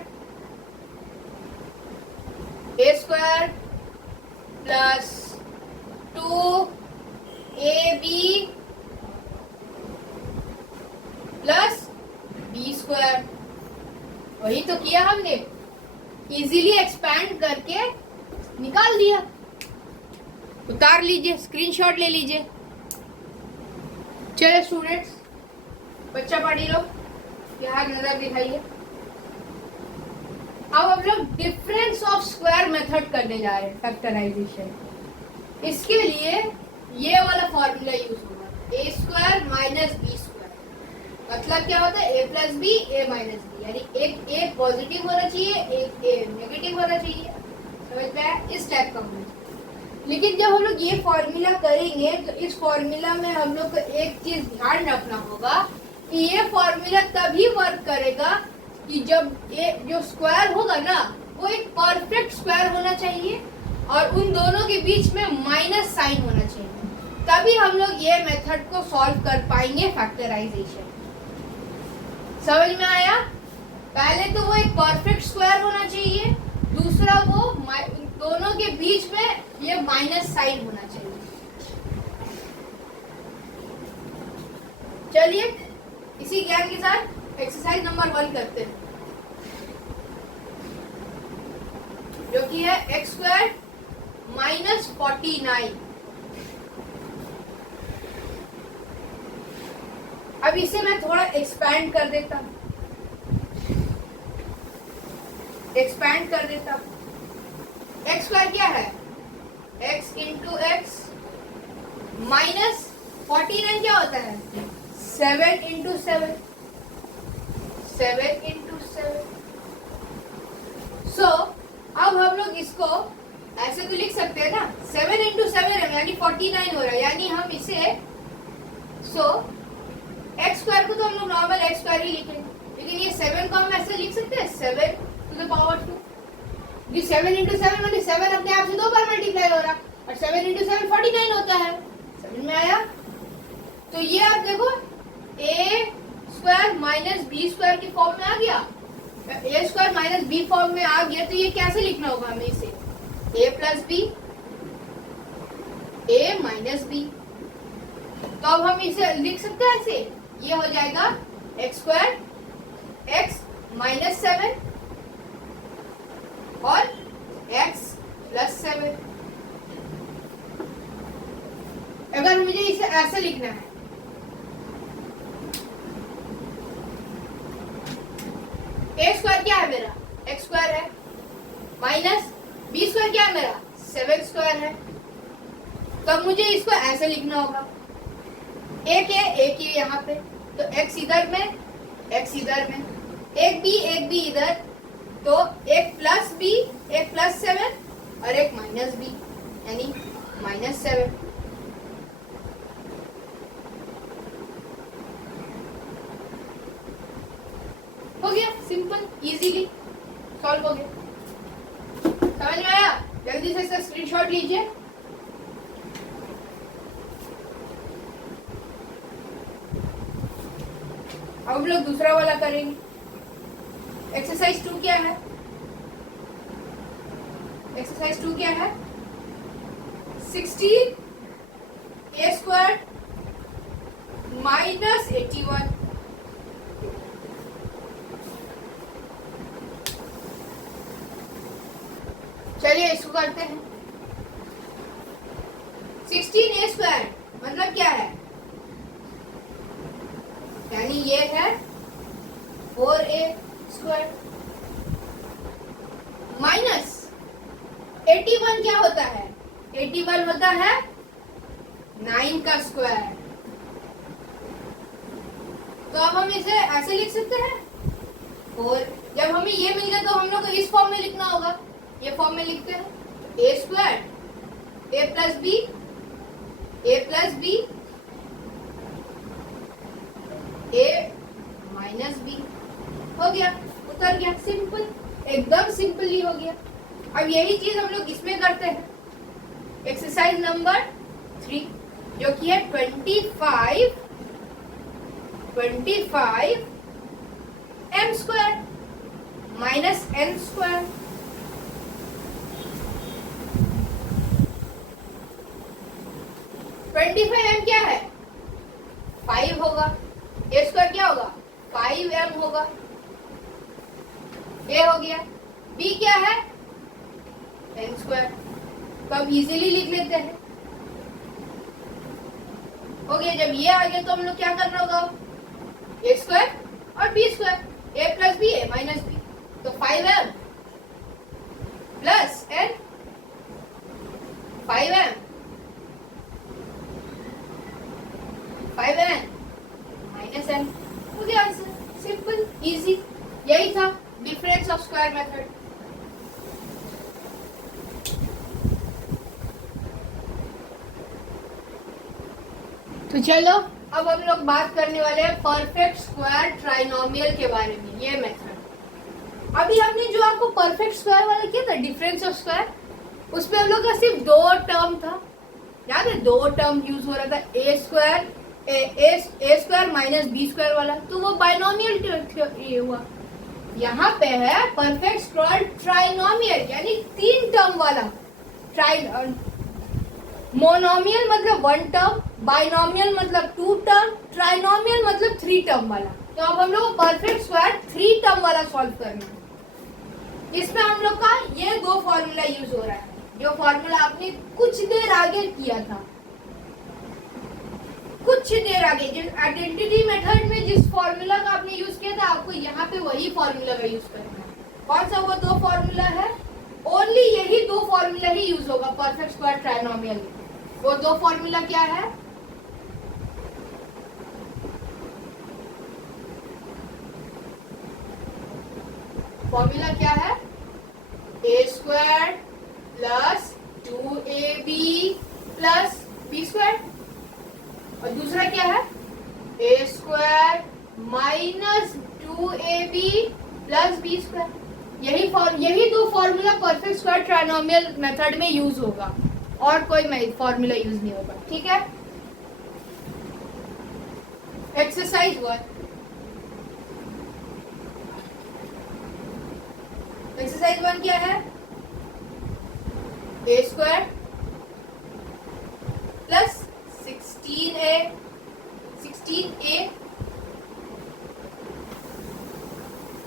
plus 2ab plus b square. वही तो किया हमने, इजीली एक्सपैंड करके निकाल दिया। उतार लीजिए, स्क्रीनशॉट ले लीजिए। चलिए स्टूडेंट्स, बच्चा पार्टी लोग यहाँ नजर दिखाइए। अब हम लोग डिफरेंस ऑफ स्क्वायर मेथड करने जा रहे हैं, फैक्टराइजेशन। इसके लिए ये वाला फॉर्मूला यूज होगा, a square minus B square. मतलब क्या होता है? a plus B, a minus B, यानी एक a पॉजिटिव होना चाहिए, एक a नेगेटिव होना चाहिए। समझ में आया? इस टाइप का होना चाहिए। लेकिन जब हम लोग ये फॉर्मूला करेंगे तो इस फॉर्मूला में हम लोग को एक चीज ध्यान रखना होगा कि ये फॉर्मूला तभी वर्क करेगा कि जब ये जो स्क्वायर होगा ना, वो एक परफेक्ट स्क्वायर होना चाहिए और उन दोनों के बीच में माइनस साइन होना चाहिए। तभी हम लोग ये मेथड को सॉल्व कर पाएंगे, फैक्टराइजेशन। समझ में आया? पहले तो वो एक परफेक्ट स्क्वायर होना चाहिए, दूसरा वो दोनों के बीच में ये माइनस साइन होना चाहिए। चलिए इसी ज्ञान के साथ एक्सरसाइज नंबर 1 करते हैं, जो कि है x स्क्वायर माइनस 49। अब इसे मैं थोड़ा एक्सपैंड कर देता हूं, x स्क्वायर क्या है? x इंटू एक्स माइनस 49 क्या होता है? 7 इंटू 7, 7 इंटू 7। सो अब हम लोग इसको ऐसे तो लिख सकते हैं ना, 7 इंटू 7 है यानी 49 हो रहा है, यानी हम इसे एक्स स्क्वायर को तो हम लोग नॉर्मल एक्स स्क्वायर ही लिखेंगे, लेकिन ये 7 को हम ऐसे लिख सकते हैं 7 टू द पावर 2। ये 7 इंटू 7 मतलब 7 अपने आप से 2 बार मल्टीप्लाई हो रहा और 7 इंटू 7 49 होता है। समझ में आया? तो ये आप देखो a square minus B square की फॉर्म में आ गया, a square minus B form में आ गया। तो ये कैसे लिखना होगा हमें? इसे a plus B, a minus B. तो अब हम इसे लिख सकते हैं ऐसे, ये हो जाएगा एक्स स्क्वायर एक्स माइनस 7 और x प्लस 7। अगर मुझे इसे ऐसे लिखना है, a स्क्वायर क्या है मेरा? x स्क्वायर है, माइनस b स्क्वायर क्या है मेरा? 7 स्क्वायर है। तो मुझे इसको ऐसे लिखना होगा, एक है यहाँ पे, तो x इधर में, x इधर में, एक b इधर, तो एक प्लस बी, एक प्लस 7 और एक माइनस बी, यानी माइनस 7। हो गया, सिंपल, इजीली सॉल्व हो गया। समझ में आया? जल्दी से इसका स्क्रीनशॉट लीजिए। अब हम लोग दूसरा वाला करेंगे। एक्सरसाइज 2 क्या है? एक्सरसाइज 2 क्या है? 16 a स्क्वायर माइनस 81। चलिए इसको करते हैं। 16 a स्क्वायर मतलब क्या है? यानी ये है 4a स्क्वायर माइनस 81 क्या होता है? 81 होता है 9 का स्क्वायर। तो अब हम इसे ऐसे लिख सकते हैं। और जब हमें ये मिल गया तो हम लोग को इस फॉर्म में लिखना होगा। ये फॉर्म में लिखते हैं a square a plus B a minus B हो गया, उतर गया। सिंपल, एकदम सिंपली हो गया। अब यही चीज हम लोग इसमें करते हैं। एक्सरसाइज नंबर 3 जो कि है 25 m square minus n square. m क्या है? 5 होगा। a स्क्वायर क्या होगा? 5m होगा। a हो गया। b क्या है? n square. तो अब इजीली लिख लेते हैं। हो गया। जब ये आ गया तो हम लोग क्या करना होगा? a स्क्वायर और b square, a plus B a minus B. तो 5m plus n 5m minus n हो गया आंसर। Simple, easy. यही था डिफरेंस ऑफ स्क्वायर मेथड। तो चलो अब हम लोग बात करने वाले हैं परफेक्ट स्क्वायर ट्राइनोमियल के बारे में। ये मेथड अभी हमने जो आपको परफेक्ट स्क्वायर वाला किया था, डिफरेंस ऑफ स्क्वायर, उसमें हम लोग का सिर्फ 2 टर्म था। याद है? 2 टर्म यूज हो रहा था, a square minus b square वाला। तो वो बाइनोमियल ये हुआ। यहाँ पे है परफेक्ट स्क्वायर ट्राइनोमियल, यानी 3 टर्म वाला। मोनोमियल मतलब 1 टर्म, बाइनोमियल मतलब 2 टर्म, ट्राइनोमियल मतलब 3 टर्म वाला। तो अब हम लोग परफेक्ट स्क्वायर 3 टर्म वाला सॉल्व करना है। इसमें हम लोग का ये 2 फॉर्मूला यूज हो रहा है, जो फॉर्मूला आपने कुछ देर आगे किया था। कुछ देर आगे जिस आइडेंटिटी मेथड में जिस फॉर्मूला का आपने यूज किया था, आपको यहाँ पे वही फॉर्मूला का यूज करना है। कौन सा वो 2 फॉर्मूला है? ओनली यही 2 फॉर्मूला ही यूज होगा परफेक्ट स्क्वायर ट्राइनोमियल में। वो 2 फॉर्मूला क्या है? फॉर्मूला क्या है? a square plus 2ab plus b square. और दूसरा क्या है? a square minus 2ab plus b square. यही 2 formula perfect square trinomial method में यूज होगा, और कोई फॉर्मूला यूज नहीं होगा। ठीक है? एक्सरसाइज 1। एक्सरसाइज 1 क्या है? a square plus 16a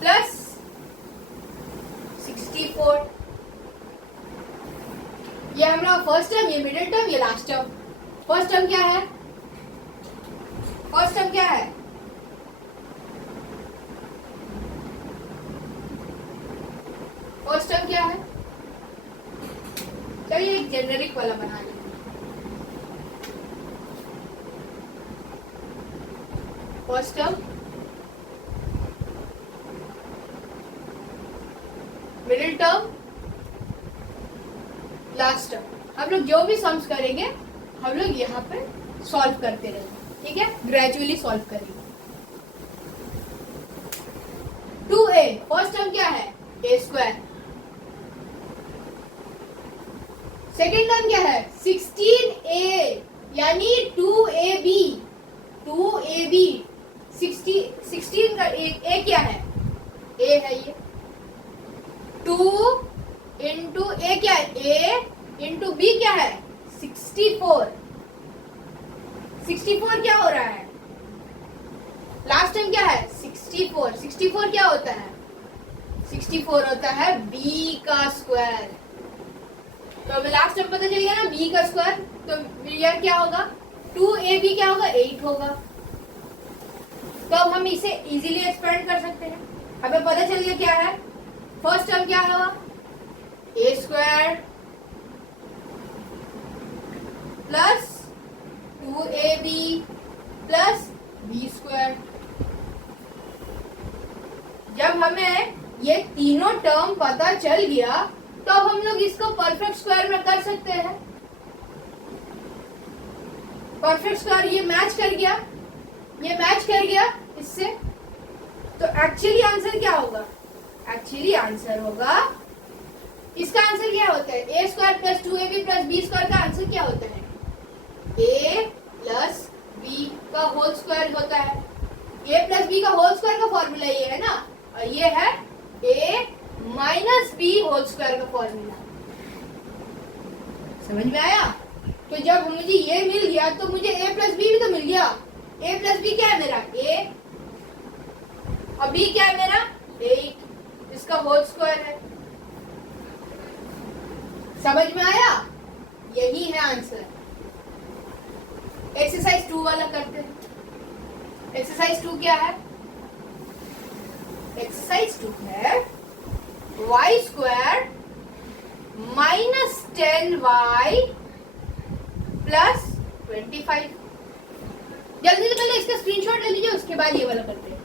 plus 64। ये हमारा फर्स्ट टर्म, ये मिडिल टर्म, ये लास्ट टर्म। फर्स्ट टर्म क्या है? फर्स्ट टर्म क्या है? फर्स्ट टर्म क्या है? चलिए एक जेनेरिक वाला बना लेते हैं। First term, middle term, last term. हम लोग जो भी सम्स करेंगे हम लोग यहाँ पे सॉल्व करते रहेंगे। ठीक है? ग्रेजुअली सॉल्व करेंगे। 2a फर्स्ट टर्म क्या है? a square. सेकेंड टर्म क्या है? 16a यानी 2ab 16 का a क्या है? a है ये। 2 इंटू a क्या है? क्या है 64। 64 क्या हो रहा है, लास्ट टाइम क्या है 64। 64 क्या होता है, 64 होता है b का स्क्वायर। तो अभी लास्ट टाइम पता चल गया ना b का स्क्वायर, तो यह क्या होगा 2ab क्या होगा 8 होगा। तो अब हम इसे इजीली एक्सपेंड कर सकते हैं। हमें पता चल गया क्या है, फर्स्ट टर्म क्या होगा a square plus 2ab plus b square. जब हमें ये तीनों टर्म पता चल गया तो अब हम लोग इसको परफेक्ट स्क्वायर में कर सकते हैं। परफेक्ट स्क्वायर ये मैच कर गया, ये मैच कर गया इससे, तो एक्चुअली आंसर क्या होगा, एक्चुअली आंसर होगा, इसका आंसर क्या होता है a square plus 2ab plus b square का आंसर क्या होता है a प्लस b का होल स्क्वायर होता है। a प्लस b का होल स्क्वायर का फॉर्मूला ये है ना, और ये है a minus b whole square का फॉर्मूला। समझ में आया। तो जब मुझे ये मिल गया तो मुझे a प्लस b भी तो मिल गया। a प्लस b क्या है मेरा a, और b क्या है मेरा 8, इसका होल स्क्वायर है। समझ में आया, यही है आंसर। एक्सरसाइज 2 वाला करते हैं। एक्सरसाइज 2 क्या है, एक्सरसाइज 2 है y square minus 10y plus 25। जल्दी से पहले इसका स्क्रीनशॉट ले लीजिए, उसके बाद ये वाला करते हैं।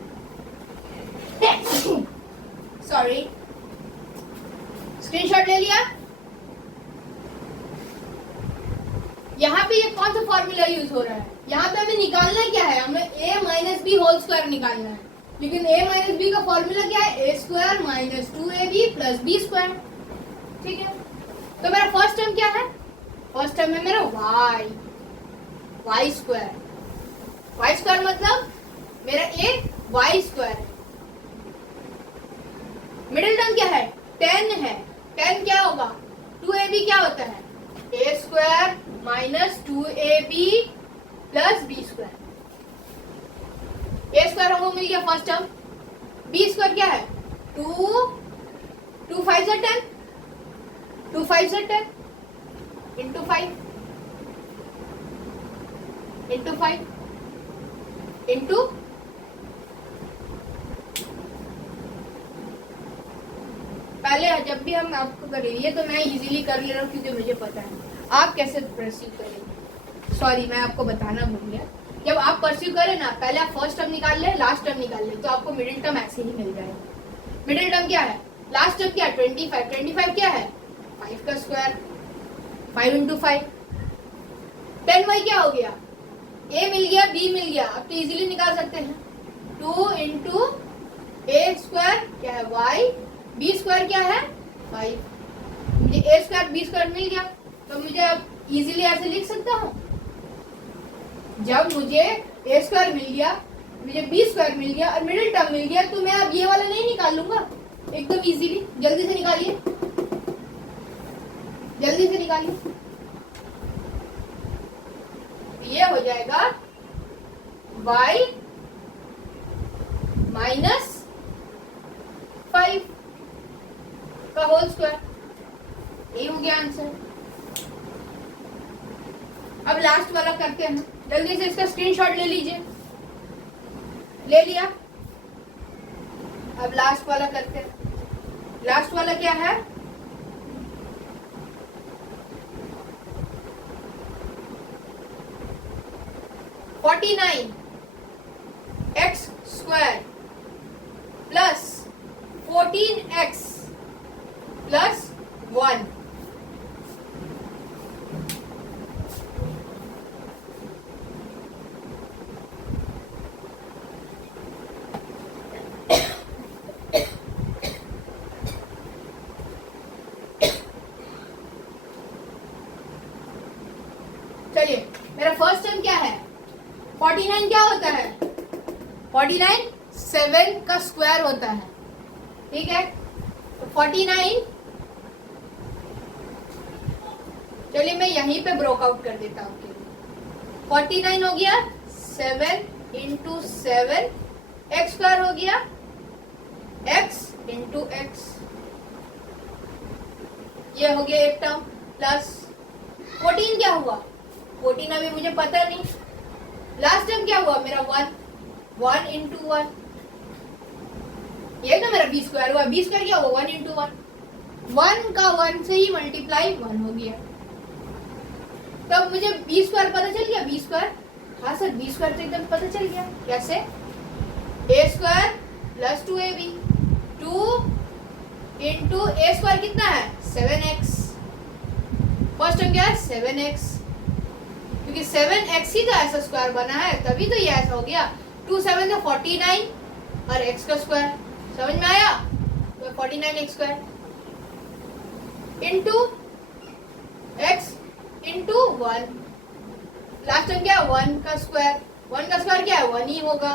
सॉरी, स्क्रीनशॉट ले लिया। यहाँ पे ये कौन सा फॉर्मूला यूज हो रहा है, यहाँ पे हमें निकालना क्या है, हमें a minus B whole square निकालना है। लेकिन a माइनस बी का फॉर्मूला क्या है a square minus 2ab plus b square. ठीक है, तो मेरा फर्स्ट टर्म क्या है, फर्स्ट टर्म है मेरा y स्क्वायर। y स्क्वायर मतलब मेरा a y स्क्वायर है। मिडिल टर्म क्या है 10 है, 10 क्या होगा 2ab क्या होता है a square minus 2ab plus b square. a square हमको मिल गया फर्स्ट टर्म, b स्क्वायर क्या है 2 5 से 10, 2 5 से 10 इंटू 5 इंटू 5 इंटू पहले जब भी हम आपको करेंगे तो मैं इजीली कर ले रहा हूँ क्योंकि मुझे पता है आप कैसे परसीव करेंगे। सॉरी, मैं आपको बताना भूल गया। जब आप परसीव करें ना, पहले आप फर्स्ट टर्म निकाल ले, लास्ट टर्म निकाल ले, तो आपको मिडिल टर्म ऐसे ही मिल जाएगा। मिडिल टर्म क्या है, लास्ट टर्म क्या है 25, 25 क्या है 5 का स्क्वायर, 5 इंटू 5, 10y क्या हो गया a मिल गया b मिल गया। अब तो इजीली निकाल सकते हैं 2 इंटू a स्क्वायर क्या है y, b स्क्वायर क्या है 5। मुझे a स्क्वायर b स्क्वायर मिल गया तो मुझे अब इजीली ऐसे लिख सकता हूँ। जब मुझे a स्क्वायर मिल गया, मुझे b स्क्वायर मिल गया और मिडिल टर्म मिल गया, तो मैं अब ये वाला नहीं निकाल लूंगा एकदम इजीली। जल्दी से निकालिए, जल्दी से निकालिए। ये हो जाएगा y माइनस 5 का होल स्क्वायर, ये हो गया आंसर। अब लास्ट वाला करते हैं, जल्दी से इसका स्क्रीनशॉट ले लीजिए। ले लिया, अब लास्ट वाला करते हैं। लास्ट वाला क्या है 49 x square plus 14x plus 1। चलिए, मेरा फर्स्ट टर्म क्या है 49 क्या होता है 49 7 का स्क्वायर होता है। ठीक है, तो 49 चलिए मैं यहीं पे ब्रोकआउट कर देता हूँ आपके लिए। 49 हो गया 7 इंटू 7, एक्स स्क्वायर हो गया x इंटू एक्स, ये हो गया एक टर्म, प्लस 14 क्या हुआ, 14 अभी मुझे पता नहीं, लास्ट टाइम क्या हुआ मेरा 1 इंटू 1, ये तो मेरा बी स्क्वायर हुआ, बी स्क्वायर क्या हुआ 1 इंटू 1 का 1 से ही मल्टीप्लाई 1 हो गया। तब मुझे बी स्क्वायर पता चल गया, बी स्क्वायर, हाँ सर बी स्क्वायर तो एकदम पता चल गया, कैसे, ए स्क्वायर प्लस 2ab, 2 इंटू ए स्क्वायर कितना है 7x, फर्स्ट टर्म क्या है 7x, क्योंकि 7x ही तो ऐसा स्क्वायर बना है तभी तो ये ऐसा हो गया, 2 7 तो 49 और x का स्क्वायर, समझ में आया, तो 49x square into x into 1, last time क्या है 1 का स्क्वायर, 1 का स्क्वायर क्या है 1 ही होगा,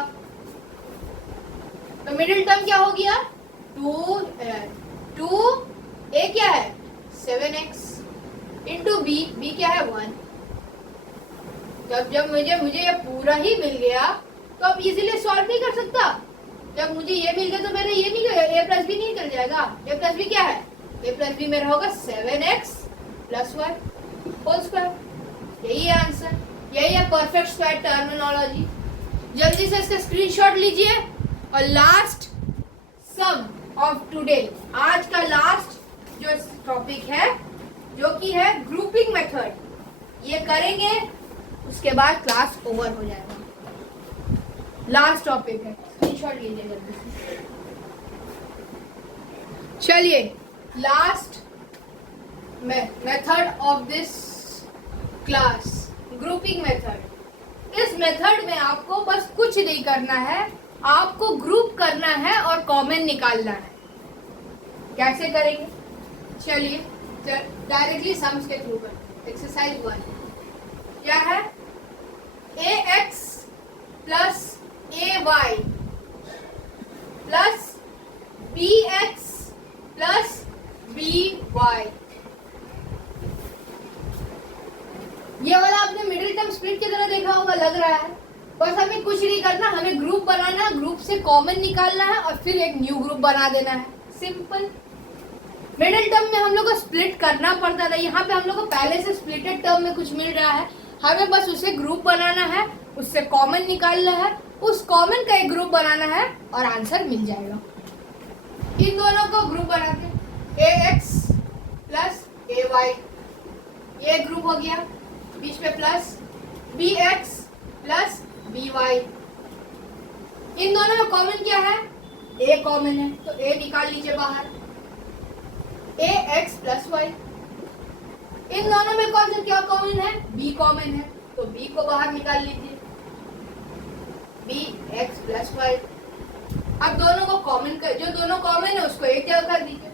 तो मिडिल टर्म क्या हो गया 2 a क्या है 7x इंटू b क्या है 1। जब मुझे ये पूरा ही मिल गया तो अब इजीली सॉल्व नहीं कर सकता, जब मुझे ये मिल गया तो मेरा ये नहीं a प्लस बी नहीं निकल जाएगा, a प्लस बी क्या है, a प्लस बी मेरा होगा 7x प्लस 1 होल स्क्वायर, यही है आंसर, यही है परफेक्ट स्क्वायर टर्मिनोलॉजी। जल्दी से इसका स्क्रीनशॉट लीजिए और लास्ट सम ऑफ टुडे, आज का लास्ट जो टॉपिक है जो कि है ग्रुपिंग मेथड, ये करेंगे उसके बाद क्लास ओवर हो जाएगा। लास्ट टॉपिक है, स्क्रीनशॉट लीजिए जल्दी से। चलिए last method of this class, grouping method. इस मेथड में आपको बस कुछ नहीं करना है, आपको ग्रुप करना है और कॉमन निकालना है। कैसे करेंगे, चलिए डायरेक्टली सम्स के थ्रू करते। एक्सरसाइज 1 क्या है, ax plus ay plus bx plus by, ये वाला आपने मिडिल टर्म स्प्लिट की तरह देखा होगा, लग रहा है, बस हमें कुछ नहीं करना, हमें ग्रुप बनाना है, ग्रुप से कॉमन निकालना है और फिर एक न्यू ग्रुप बना देना है, सिंपल। मिडिल टर्म में हम लोग को स्प्लिट करना पड़ता था, यहाँ पे हम लोग को पहले से स्प्लिटेड टर्म में कुछ मिल रहा है, हमें बस उसे ग्रुप बनाना है, उससे कॉमन निकालना है, उस कॉमन का एक ग्रुप बनाना है और आंसर मिल जाएगा। इन दोनों को ग्रुप बनाते, ax प्लस ay, ये ग्रुप हो गया, बीच में प्लस bx प्लस by, इन दोनों में कॉमन क्या है, a कॉमन है तो a निकाल लीजिए बाहर, ax प्लस y, इन दोनों में कौन सा क्या कॉमन है, b कॉमन है तो b को बाहर निकाल लीजिए, bx प्लस y। अब दोनों को कॉमन कर, जो दोनों कॉमन है उसको एक जगह कर दीजिए,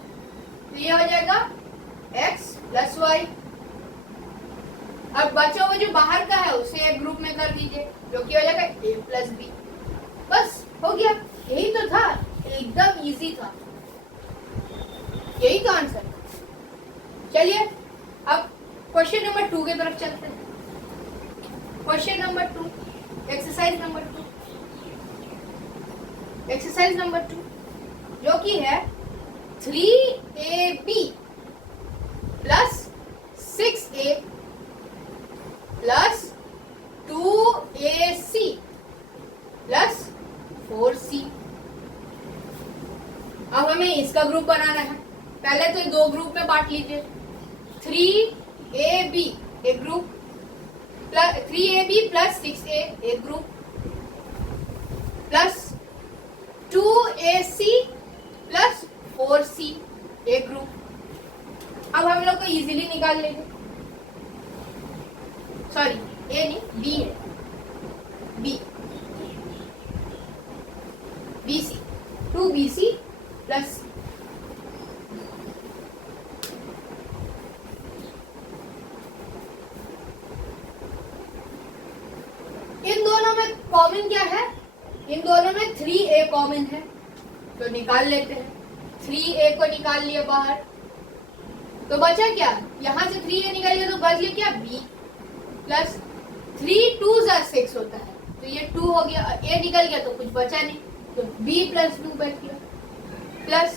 तो ये हो जाएगा x प्लस y। अब बचा हुआ जो बाहर का है उसे एक ग्रुप में कर दीजिए, जो कि हो जाएगा a प्लस b, बस हो गया, यही तो था, एकदम इजी था, यही तो आंसर। चलिए अब क्वेश्चन नंबर 2 की तरफ चलते हैं। Question number 2, exercise number 2, exercise number 2 जो कि है 3ab plus 6a plus 2ac plus 4c। अब हमें इसका ग्रुप बनाना है, पहले तो दो ग्रुप में बांट लीजिए, 3ab एक ग्रुप, 3ab प्लस 6a एक group, plus 2ac plus 4c एक ग्रुप। अब हम लोग को इजीली निकाल लेंगे, सॉरी ए नहीं बी है, बी bc 2bc प्लस इन दोनों में कॉमन क्या है, इन दोनों में 3a कॉमन है तो निकाल लेते हैं, 3a को निकाल लिया बाहर तो बचा क्या, यहाँ से 3a निकल गया तो बच गया क्या b प्लस 3 2 6 होता है, तो ये 2 हो गया, a निकल गया तो कुछ बचा नहीं, तो b प्लस 2 बच गया। प्लस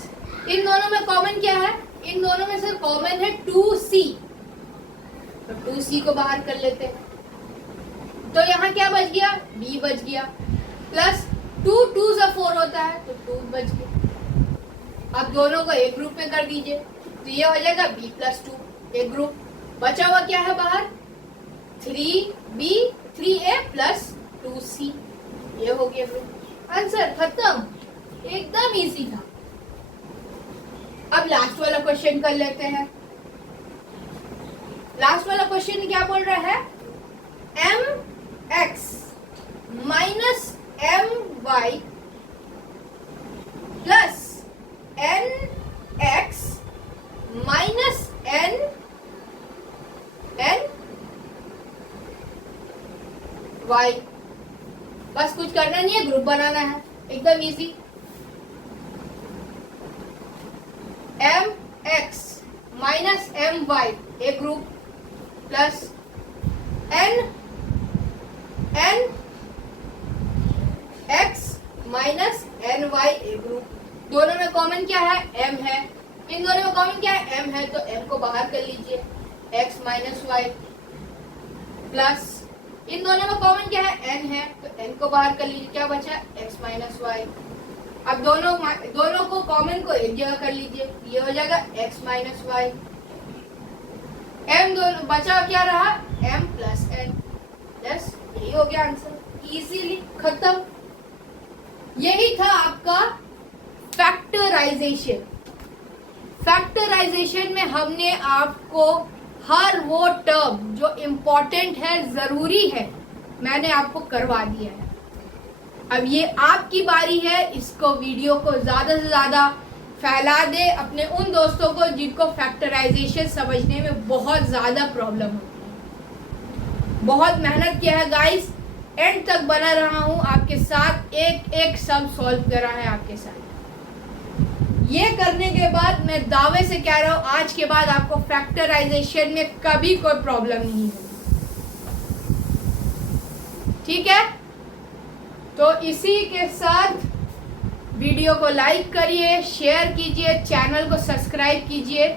इन दोनों में कॉमन क्या है, इन दोनों में से कॉमन है 2c, तो 2c को बाहर कर लेते हैं, तो यहाँ क्या बच गया, b बच गया। प्लस 2 2 से 4 होता है तो 2 बच गया। अब दोनों को एक ग्रुप में कर दीजिए, तो ये हो जाएगा b प्लस 2 एक ग्रुप। बचा हुआ क्या है बाहर, 3b 3a प्लस 2c, ये हो गया ग्रुप। आंसर खत्म, एकदम इजी था। अब लास्ट वाला क्वेश्चन कर लेते हैं। लास्ट वाला क्वेश्चन क्या बोल रहा है, mx minus my plus nx minus n y। बस कुछ करना नहीं है, ग्रुप बनाना है, एकदम इजी। mx माइनस my एक group plus n x minus ny एक ग्रुप। दोनों में कॉमन क्या है, m है, इन दोनों में कॉमन क्या है, m है, तो m को बाहर कर लीजिए, x माइनस y प्लस इन दोनों में कॉमन क्या है, n है, तो n को बाहर कर लीजिए, क्या बचा, x माइनस y। अब दोनों को कॉमन को एक जगह कर लीजिए, ये हो जाएगा x माइनस y। m दोनों बचा क्या रहा, m प्लस n, बस यही हो गया आंसर, इजीली खत्म। यही था आपका फैक्टराइजेशन। फैक्टराइजेशन में हमने आपको हर वो टर्म जो इम्पोर्टेंट है, जरूरी है, मैंने आपको करवा दिया है। अब ये आपकी बारी है, इसको वीडियो को ज्यादा से ज्यादा फैला दे अपने उन दोस्तों को जिनको फैक्टराइजेशन समझने में बहुत ज्यादा प्रॉब्लम होती है। बहुत मेहनत किया है गाइस, एंड तक बना रहा हूं आपके साथ, एक एक सम सॉल्व करा है आपके साथ। ये करने के बाद मैं दावे से कह रहा हूं, आज के बाद आपको फैक्टराइजेशन में कभी कोई प्रॉब्लम नहीं होगी, ठीक है। तो इसी के साथ वीडियो को लाइक करिए, शेयर कीजिए, चैनल को सब्सक्राइब कीजिए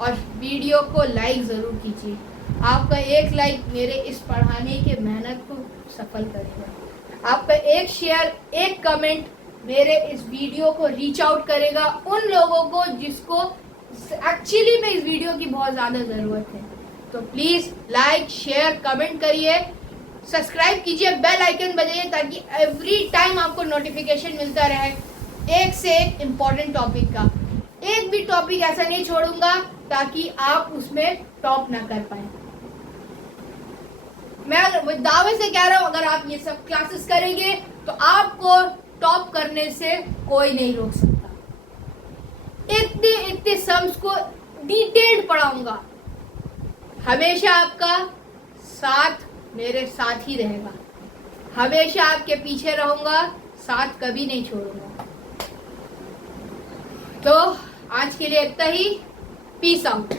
और वीडियो को लाइक ज़रूर कीजिए। आपका एक लाइक मेरे इस पढ़ाने के मेहनत को सफल करेगा। आपका एक शेयर, एक कमेंट मेरे इस वीडियो को रीच आउट करेगा उन लोगों को जिसको एक्चुअली में इस वीडियो की बहुत ज़्यादा ज़रूरत है। तो प्लीज़ लाइक, शेयर, कमेंट करिए, सब्सक्राइब कीजिए, बेल आइकन बजाइए ताकि एवरी टाइम आपको नोटिफिकेशन मिलता रहे एक से एक इम्पॉर्टेंट टॉपिक का। एक भी टॉपिक ऐसा नहीं छोड़ूंगा ताकि आप उसमें टॉप ना कर पाए। मैं दावे से कह रहा हूं, अगर आप ये सब क्लासेस करेंगे तो आपको टॉप करने से कोई नहीं रोक सकता। इतने सम्स को डिटेल्ड पढ़ाऊंगा, हमेशा आपका साथ मेरे साथ ही रहेगा, हमेशा आपके पीछे रहूंगा, साथ कभी नहीं छोड़ूंगा। तो आज के लिए इतना ही, पीस आउट।